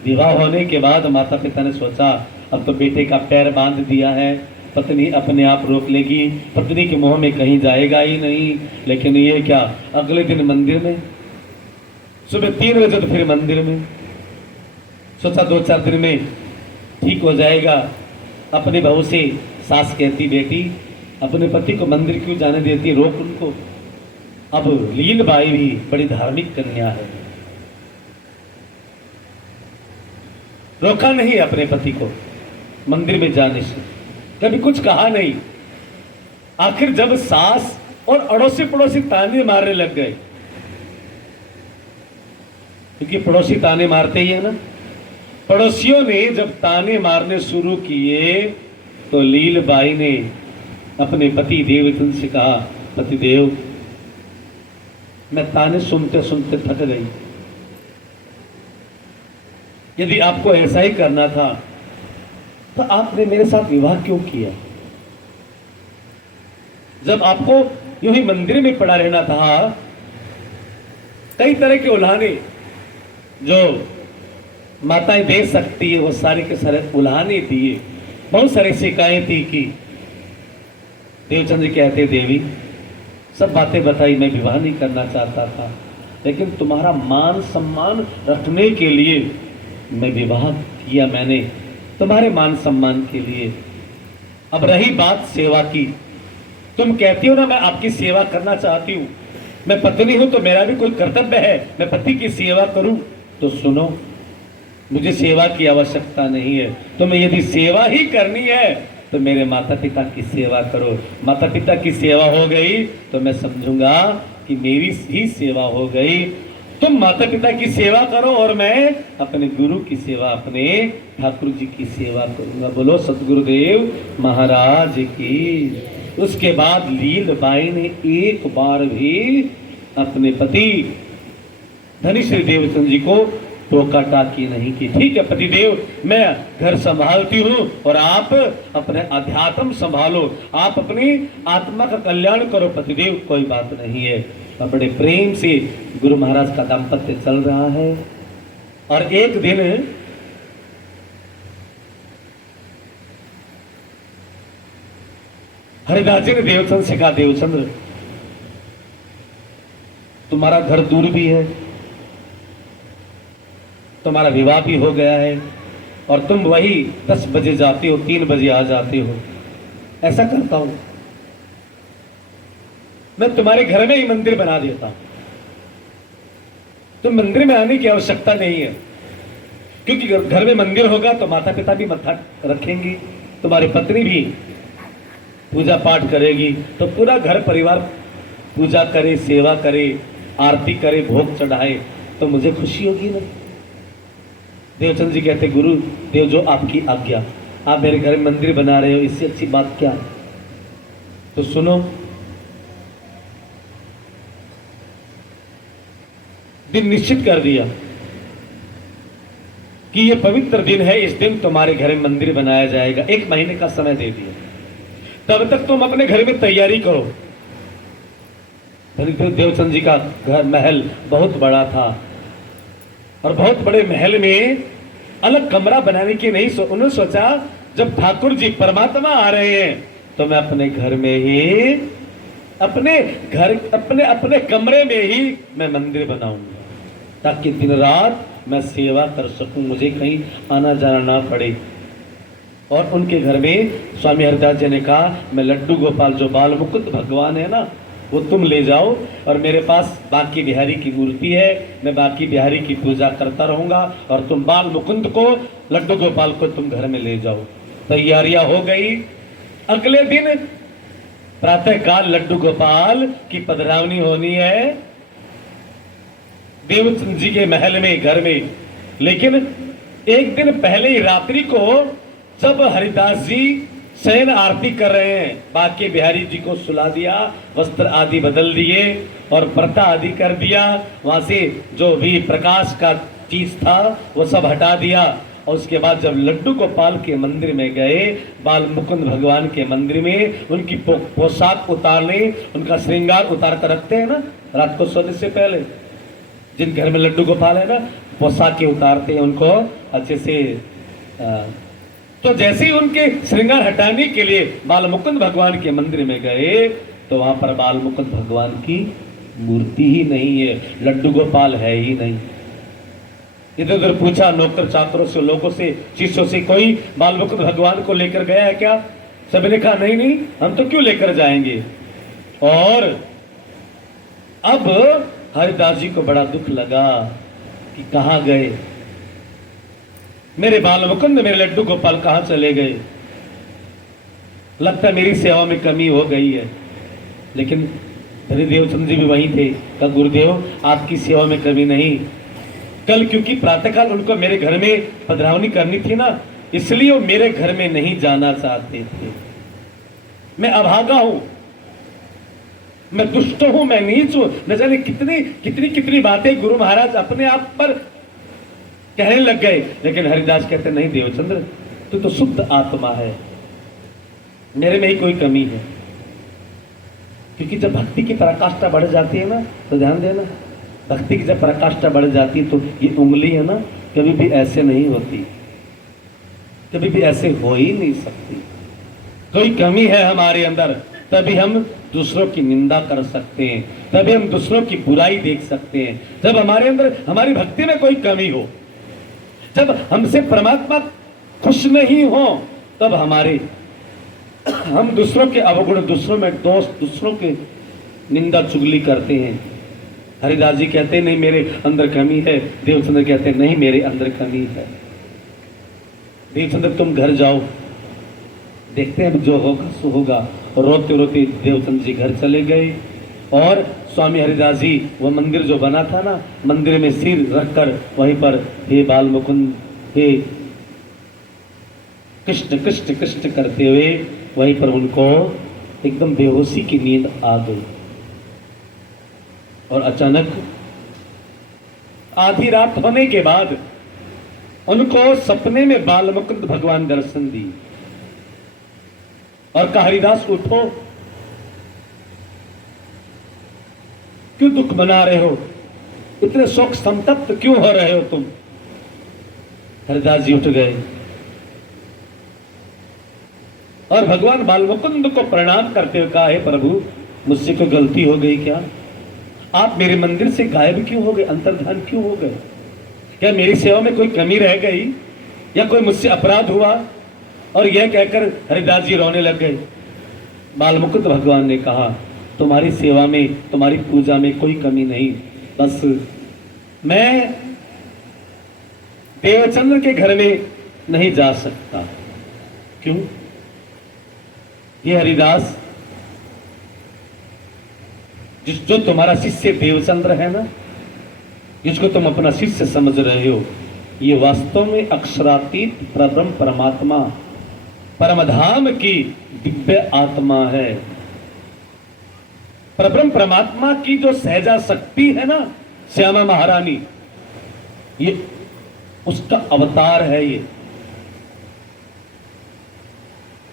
विवाह होने के बाद माता पिता ने सोचा, अब तो बेटे का पैर बांध दिया है, पत्नी अपने आप रोक लेगी, पत्नी के मुंह में कहीं जाएगा ही नहीं। लेकिन ये क्या, अगले दिन मंदिर में, सुबह 3 बजे तो फिर मंदिर में। सोचा 2-4 दिन में ठीक हो जाएगा। अपने बहू से सास कहती, बेटी अपने पति को मंदिर क्यों जाने देती, रोक उनको। अब लीलबाई भी बड़ी धार्मिक कन्या है, रोका नहीं अपने पति को मंदिर में जाने से, कभी कुछ कहा नहीं। आखिर जब सास और अड़ोसी पड़ोसी ताने मारने लग गए, क्योंकि पड़ोसी ताने मारते ही है ना, पड़ोसियों ने जब ताने मारने शुरू किए तो लीलबाई ने अपने पति देवचंद से कहा, पतिदेव मैं ताने सुनते सुनते थक गई, यदि आपको ऐसा ही करना था तो आपने मेरे साथ विवाह क्यों किया? जब आपको यूं ही मंदिर में पड़ा रहना था, कई तरह के उल्हाने जो माताएं दे सकती है, वो सारे के सारे उल्हाने दिए, बहुत सारी शिकायतें की। देवचंद्र जी कहते, देवी सब बातें बताई, मैं विवाह नहीं करना चाहता था, लेकिन तुम्हारा मान सम्मान रखने के लिए मैं विवाह किया, मैंने तुम्हारे मान सम्मान के लिए। अब रही बात सेवा की, तुम कहती हो ना मैं आपकी सेवा करना चाहती हूँ, मैं पत्नी हूं तो मेरा भी कोई कर्तव्य है, मैं पति की सेवा करूं। तो सुनो, मुझे सेवा की आवश्यकता नहीं है, तुम्हें यदि सेवा ही करनी है तो मेरे माता पिता की सेवा करो। माता पिता की सेवा हो गई तो मैं समझूंगा कि मेरी ही सेवा हो गई। तुम माता पिता की सेवा करो और मैं अपने गुरु की सेवा, अपने ठाकुर जी की सेवा करूंगा। बोलो सतगुरुदेव महाराज की। उसके बाद लीलबाई ने एक बार भी अपने पति धनी श्री देवचंद जी को टोका टाकी नहीं की। ठीक है पतिदेव, मैं घर संभालती हूँ और आप अपने अध्यात्म संभालो, आप अपनी आत्मा का कल्याण करो पतिदेव, कोई बात नहीं है। और बड़े प्रेम से गुरु महाराज का दाम्पत्य चल रहा है। और एक दिन हरिदास जी ने देवचंद से कहा, देवचंद्र तुम्हारा घर दूर भी है, तुम्हारा विवाह भी हो गया है, और तुम वही 10 बजे जाते हो, 3 बजे आ जाते हो। ऐसा करता हूं, मैं तुम्हारे घर में ही मंदिर बना देता हूं। तुम मंदिर में आने की आवश्यकता नहीं है, क्योंकि घर में मंदिर होगा तो माता पिता भी मत्था रखेंगी, तुम्हारी पत्नी भी पूजा पाठ करेगी, तो पूरा घर परिवार पूजा करे, सेवा करे, आरती करे, भोग चढ़ाए, तो मुझे खुशी होगी ना। देवचंद जी कहते, गुरु देव जो आपकी आज्ञा, आप मेरे घर में मंदिर बना रहे हो, इससे अच्छी बात क्या है। तो सुनो, दिन निश्चित कर दिया कि ये पवित्र दिन है, इस दिन तुम्हारे घर में मंदिर बनाया जाएगा। 1 महीने का समय दे दिया, तब तक तुम अपने घर में तैयारी करो। देवचंद जी का घर महल बहुत बड़ा था, और बहुत बड़े महल में अलग कमरा बनाने की नहीं उन्होंने सोचा, जब ठाकुर जी परमात्मा आ रहे हैं तो मैं अपने घर में ही, अपने कमरे में ही मैं मंदिर बनाऊंगा, ताकि दिन रात मैं सेवा कर सकूं, मुझे कहीं आना जाना ना पड़े। और उनके घर में स्वामी हरिदास जी ने कहा, मैं लड्डू गोपाल जो बाल मुकुंद भगवान है ना, वो तुम ले जाओ, और मेरे पास बांके बिहारी की मूर्ति है, मैं बांके बिहारी की पूजा करता रहूंगा, और तुम बाल मुकुंद को, लड्डू गोपाल को तुम घर में ले जाओ। तैयारियां हो गई। अगले दिन प्रातः काल लड्डू गोपाल की पधरावनी होनी है देवचंद जी के महल में, घर में। लेकिन एक दिन पहले ही रात्रि को जब हरिदास जी शयन आरती कर रहे हैं, बांके बिहारी जी को सुला दिया, वस्त्र आदि बदल दिए और पर्दा आदि कर दिया, वहां से जो भी प्रकाश का चीज था वो सब हटा दिया। और उसके बाद जब लड्डू गोपाल के मंदिर में गए, बाल मुकुंद भगवान के मंदिर में, उनकी पोशाक उतारने, उनका श्रृंगार उतार कर रखते हैं ना रात को सोने से पहले, जिन घर में लड्डू गोपाल है ना, पोशाकें उतारते हैं उनको अच्छे से। तो जैसे ही उनके श्रृंगार हटाने के लिए बाल मुकुंद भगवान के मंदिर में गए, तो वहां पर बाल मुकुंद भगवान की मूर्ति ही नहीं है, लड्डू गोपाल है ही नहीं। इधर उधर पूछा नौकर चाकरों से, लोगों से, शिष्यों से, कोई बाल मुकुंद भगवान को लेकर गया है क्या? सबने कहा नहीं नहीं, हम तो क्यों लेकर जाएंगे। और अब हरिदास जी को बड़ा दुख लगा कि कहां गए मेरे बाल मुकुंद, मेरे लड्डू गोपाल कहां चले गए, लगता मेरी सेवा में कमी हो गई है। लेकिन धनी देवचंद जी भी वहीं थे। कहा गुरुदेव आपकी सेवा में कमी नहीं, कल क्योंकि प्रातःकाल उनको मेरे घर में पधरावनी करनी थी ना, इसलिए वो मेरे घर में नहीं जाना चाहते थे। मैं अभागा हूं, मैं दुष्ट हूं, मैं नीच हूं, न जाने कितनी कितनी कितनी बातें गुरु महाराज अपने आप पर कहने लग गए। लेकिन हरिदास कहते नहीं देवचंद्र, तू तो शुद्ध आत्मा है, मेरे में ही कोई कमी है। क्योंकि जब भक्ति की पराकाष्ठा बढ़ जाती है ना, तो ध्यान देना, भक्ति की जब पराकाष्ठा बढ़ जाती है तो ये उंगली है ना, कभी भी ऐसे नहीं होती, कभी भी ऐसे हो ही नहीं सकती। कोई कमी है हमारे अंदर, तभी हम दूसरों की निंदा कर सकते हैं, तभी हम दूसरों की बुराई देख सकते हैं। जब हमारे अंदर हमारी भक्ति में कोई कमी हो, जब हमसे परमात्मा खुश नहीं हो, तब हम दूसरों के अवगुण, दूसरों में दोष, दूसरों के निंदा चुगली करते हैं। हरिदास जी कहते हैं नहीं मेरे अंदर कमी है, देवचंद्र कहते हैं नहीं मेरे अंदर कमी है। देवचंद्र तुम घर जाओ, देखते हैं जो होगा सो होगा। रोते रोते देवचंद्र जी घर चले गए और स्वामी हरिदास जी वो मंदिर जो बना था ना, मंदिर में सिर रखकर वहीं पर हे बाल मुकुंद, हे कृष्ण कृष्ण कृष्ण करते हुए वहीं पर उनको एकदम बेहोशी की नींद आ गई। और अचानक आधी रात होने के बाद उनको सपने में बाल मुकुंद भगवान दर्शन दी और कहा हरिदास उठो, क्यों दुख मना रहे हो, इतने शोक संतप्त क्यों हो रहे हो तुम। हरिदास जी उठ गए और भगवान बाल मुकुंद को प्रणाम करते हुए कहा हे प्रभु मुझसे कोई गलती हो गई क्या, आप मेरे मंदिर से गायब क्यों हो गए, अंतर्धान क्यों हो गए, क्या मेरी सेवा में कोई कमी रह गई या कोई मुझसे अपराध हुआ। और यह कहकर हरिदास जी रोने लग गए। बाल मुकुंद भगवान ने कहा तुम्हारी सेवा में, तुम्हारी पूजा में कोई कमी नहीं, बस मैं देवचंद्र के घर में नहीं जा सकता। क्यों। ये हरिदास जो तुम्हारा शिष्य देवचंद्र है ना, जिसको तुम अपना शिष्य समझ रहे हो, ये वास्तव में अक्षरातीत परब्रह्म परमात्मा परमधाम की दिव्य आत्मा है। परब्रह्म परमात्मा की जो सहजा शक्ति है ना, श्यामा महारानी, ये उसका अवतार है। ये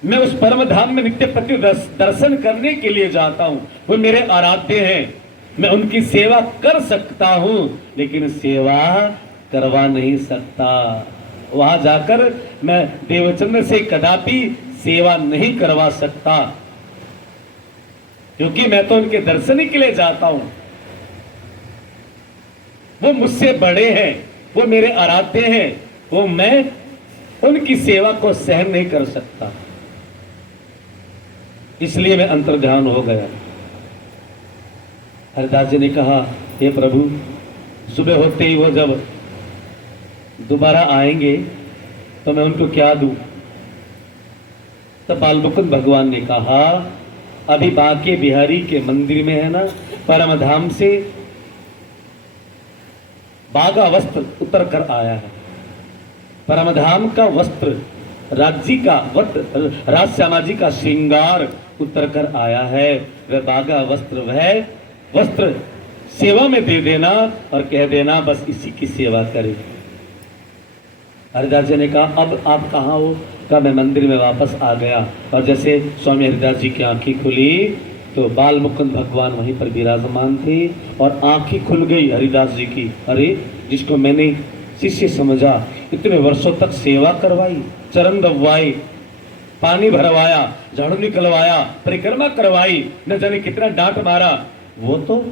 मैं उस परम धाम में नित्य प्रति दर्शन करने के लिए जाता हूं, वो मेरे आराध्य हैं, मैं उनकी सेवा कर सकता हूं लेकिन सेवा करवा नहीं सकता। वहां जाकर मैं देवचंद्र से कदापि सेवा नहीं करवा सकता, क्योंकि मैं तो उनके दर्शन के लिए जाता हूं। वो मुझसे बड़े हैं, वो मेरे आराध्य हैं, वो मैं उनकी सेवा को सहन नहीं कर सकता, इसलिए मैं अंतर्ध्यान हो गया। हरिदास जी ने कहा हे प्रभु सुबह होते ही वो जब दोबारा आएंगे तो मैं उनको क्या दूं। तब बाल मुकुंद भगवान ने कहा अभी बांके बिहारी के मंदिर में है ना, परम धाम से बागा वस्त्र उतर कर आया है। परमधाम का वस्त्र, राज्य का वस्त्र, राज श्यामा जी का श्रृंगार उतर कर आया है। वह बागा वस्त्र, वह वस्त्र सेवा में दे देना और कह देना बस इसी की सेवा करे। हरिदास जी ने कहा अब आप कहाँ हो। कहा मैं मंदिर में वापस आ गया। और जैसे स्वामी हरिदास जी की आंखें खुली तो बाल मुकुंद भगवान वहीं पर विराजमान थे और आंखें खुल गई हरिदास जी की। अरे जिसको मैंने शिष्य समझा, इतने वर्षों तक सेवा करवाई, चरण दबवाए, पानी भरवाया, झाड़ू निकलवाया, परिक्रमा करवाई, न जाने कितना डांट मारा, वो तो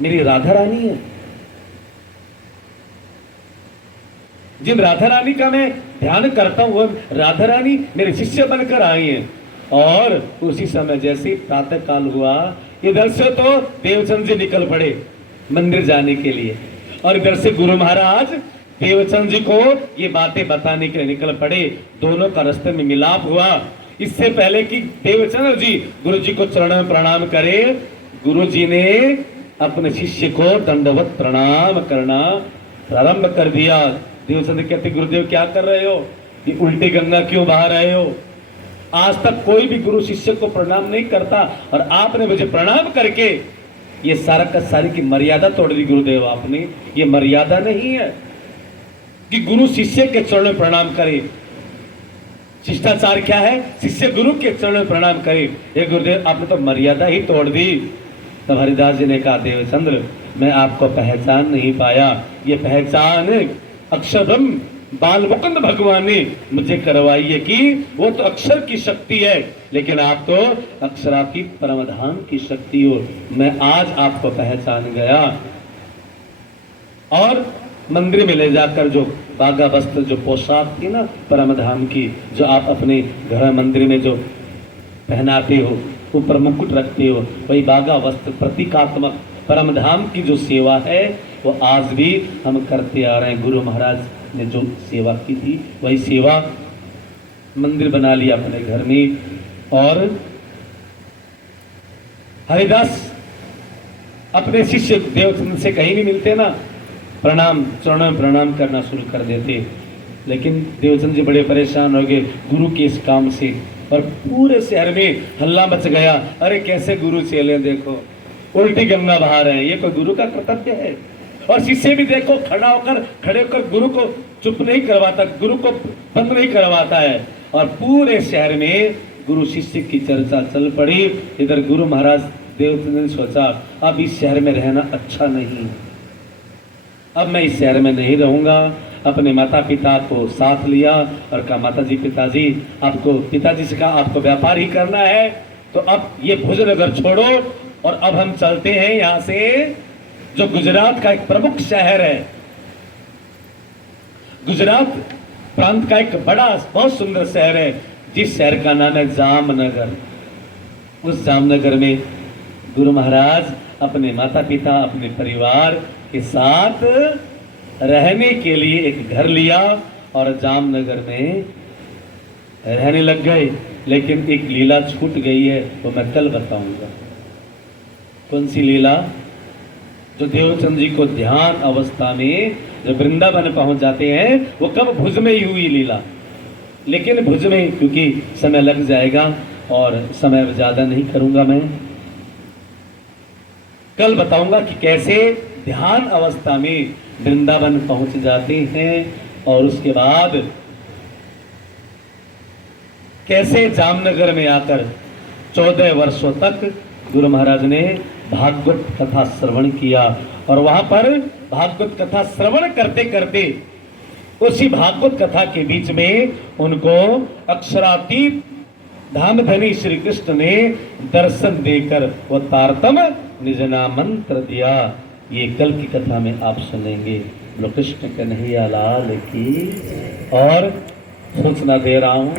मेरी राधा रानी है। जिन राधा रानी का मैं ध्यान करता हूं वो राधा रानी मेरे शिष्य बनकर आई हैं। और उसी समय जैसे प्रातः काल हुआ, इधर से तो देवचंद जी निकल पड़े मंदिर जाने के लिए और इधर से गुरु महाराज देवचंद जी को ये बातें बताने के लिए निकल पड़े। दोनों का रास्ते में मिलाप हुआ। इससे पहले कि देवचंद जी गुरु जी को चरण में प्रणाम करे, गुरु जी ने अपने शिष्य को दंडवत प्रणाम करना प्रारंभ कर दिया। देवचंद कहते गुरुदेव क्या कर रहे हो, ये उल्टी गंगा क्यों बहा रहे हो। आज तक कोई भी गुरु शिष्य को प्रणाम नहीं करता और आपने मुझे प्रणाम करके ये सारा का सारी की मर्यादा तोड़ दी गुरुदेव आपने। ये मर्यादा नहीं है कि गुरु शिष्य के चरण में प्रणाम करे। शिष्टाचार क्या है, शिष्य गुरु के चरण में प्रणाम करे। ये गुरुदेव आपने तो मर्यादा ही तोड़ दी। तब हरिदास जी ने कहा देवचंद्र मैं आपको पहचान नहीं पाया, ये पहचान अक्षर ब्रह्म बाल मुकुंद भगवान ने मुझे करवाई है कि वो तो अक्षर की शक्ति है, लेकिन आप तो अक्षरातीत परमधाम की शक्ति हो। मैं आज आपको पहचान गया। और मंदिर में ले जाकर जो बागा वस्त्र, जो पोशाक थी ना परमधाम की, जो आप अपने घर मंदिर में जो पहनाते हो, ऊपर मुकुट रखते हो, वही बागा वस्त्र प्रतीकात्मक परमधाम की जो सेवा है वो आज भी हम करते आ रहे हैं। गुरु महाराज ने जो सेवा की थी वही सेवा मंदिर बना लिया अपने घर में। और हरिदास अपने शिष्य देवचंद से कहीं भी मिलते ना, प्रणाम, चरणों में प्रणाम करना शुरू कर देते। लेकिन देवचंद जी बड़े परेशान हो गए गुरु के इस काम से, और पूरे शहर में हल्ला मच गया, अरे कैसे गुरु चेले देखो उल्टी गंगा बहा रहे हैं, ये कोई गुरु का कर्तव्य है? और शिष्य भी देखो खड़े होकर गुरु को चुप नहीं करवाता, गुरु को बंद नहीं करवाता है। और पूरे शहर में गुरु शिष्य की चर्चा चल पड़ी। इधर गुरु महाराज देवचंद ने सोचा अब इस शहर में रहना अच्छा नहीं, अब मैं इस शहर में नहीं रहूंगा। अपने माता पिता को साथ लिया और कहा माताजी पिताजी, आपको पिताजी से कहा आपको व्यापार ही करना है, तो अब ये भुजनगर छोड़ो और अब हम चलते हैं यहाँ से, जो गुजरात का एक प्रमुख शहर है, गुजरात प्रांत का एक बड़ा बहुत सुंदर शहर है, जिस शहर का नाम है जामनगर। उस जामनगर में गुरु महाराज अपने माता पिता अपने परिवार के साथ रहने के लिए एक घर लिया और जामनगर में रहने लग गए। लेकिन एक लीला छूट गई है, वो मैं कल बताऊंगा। कौन सी लीला? जो देवचंद जी को ध्यान अवस्था में जब वृंदावन पहुंच जाते हैं, वो कब? भुज में ही हुई लीला। लेकिन भुज में क्योंकि समय लग जाएगा और समय ज्यादा नहीं करूंगा, मैं कल बताऊंगा कि कैसे ध्यान अवस्था में वृंदावन पहुंच जाते हैं और उसके बाद कैसे जामनगर में आकर 14 वर्षों तक गुरु महाराज ने भागवत कथा श्रवण किया। और वहां पर भागवत कथा श्रवण करते करते उसी भागवत कथा के बीच में उनको अक्षरातीत धामधनी श्री कृष्ण ने दर्शन देकर वो तारतम निज नाम मंत्र दिया। ये कल की कथा में आप सुनेंगे। कृष्ण कन्हैया लाल की। और सूचना दे रहा हूं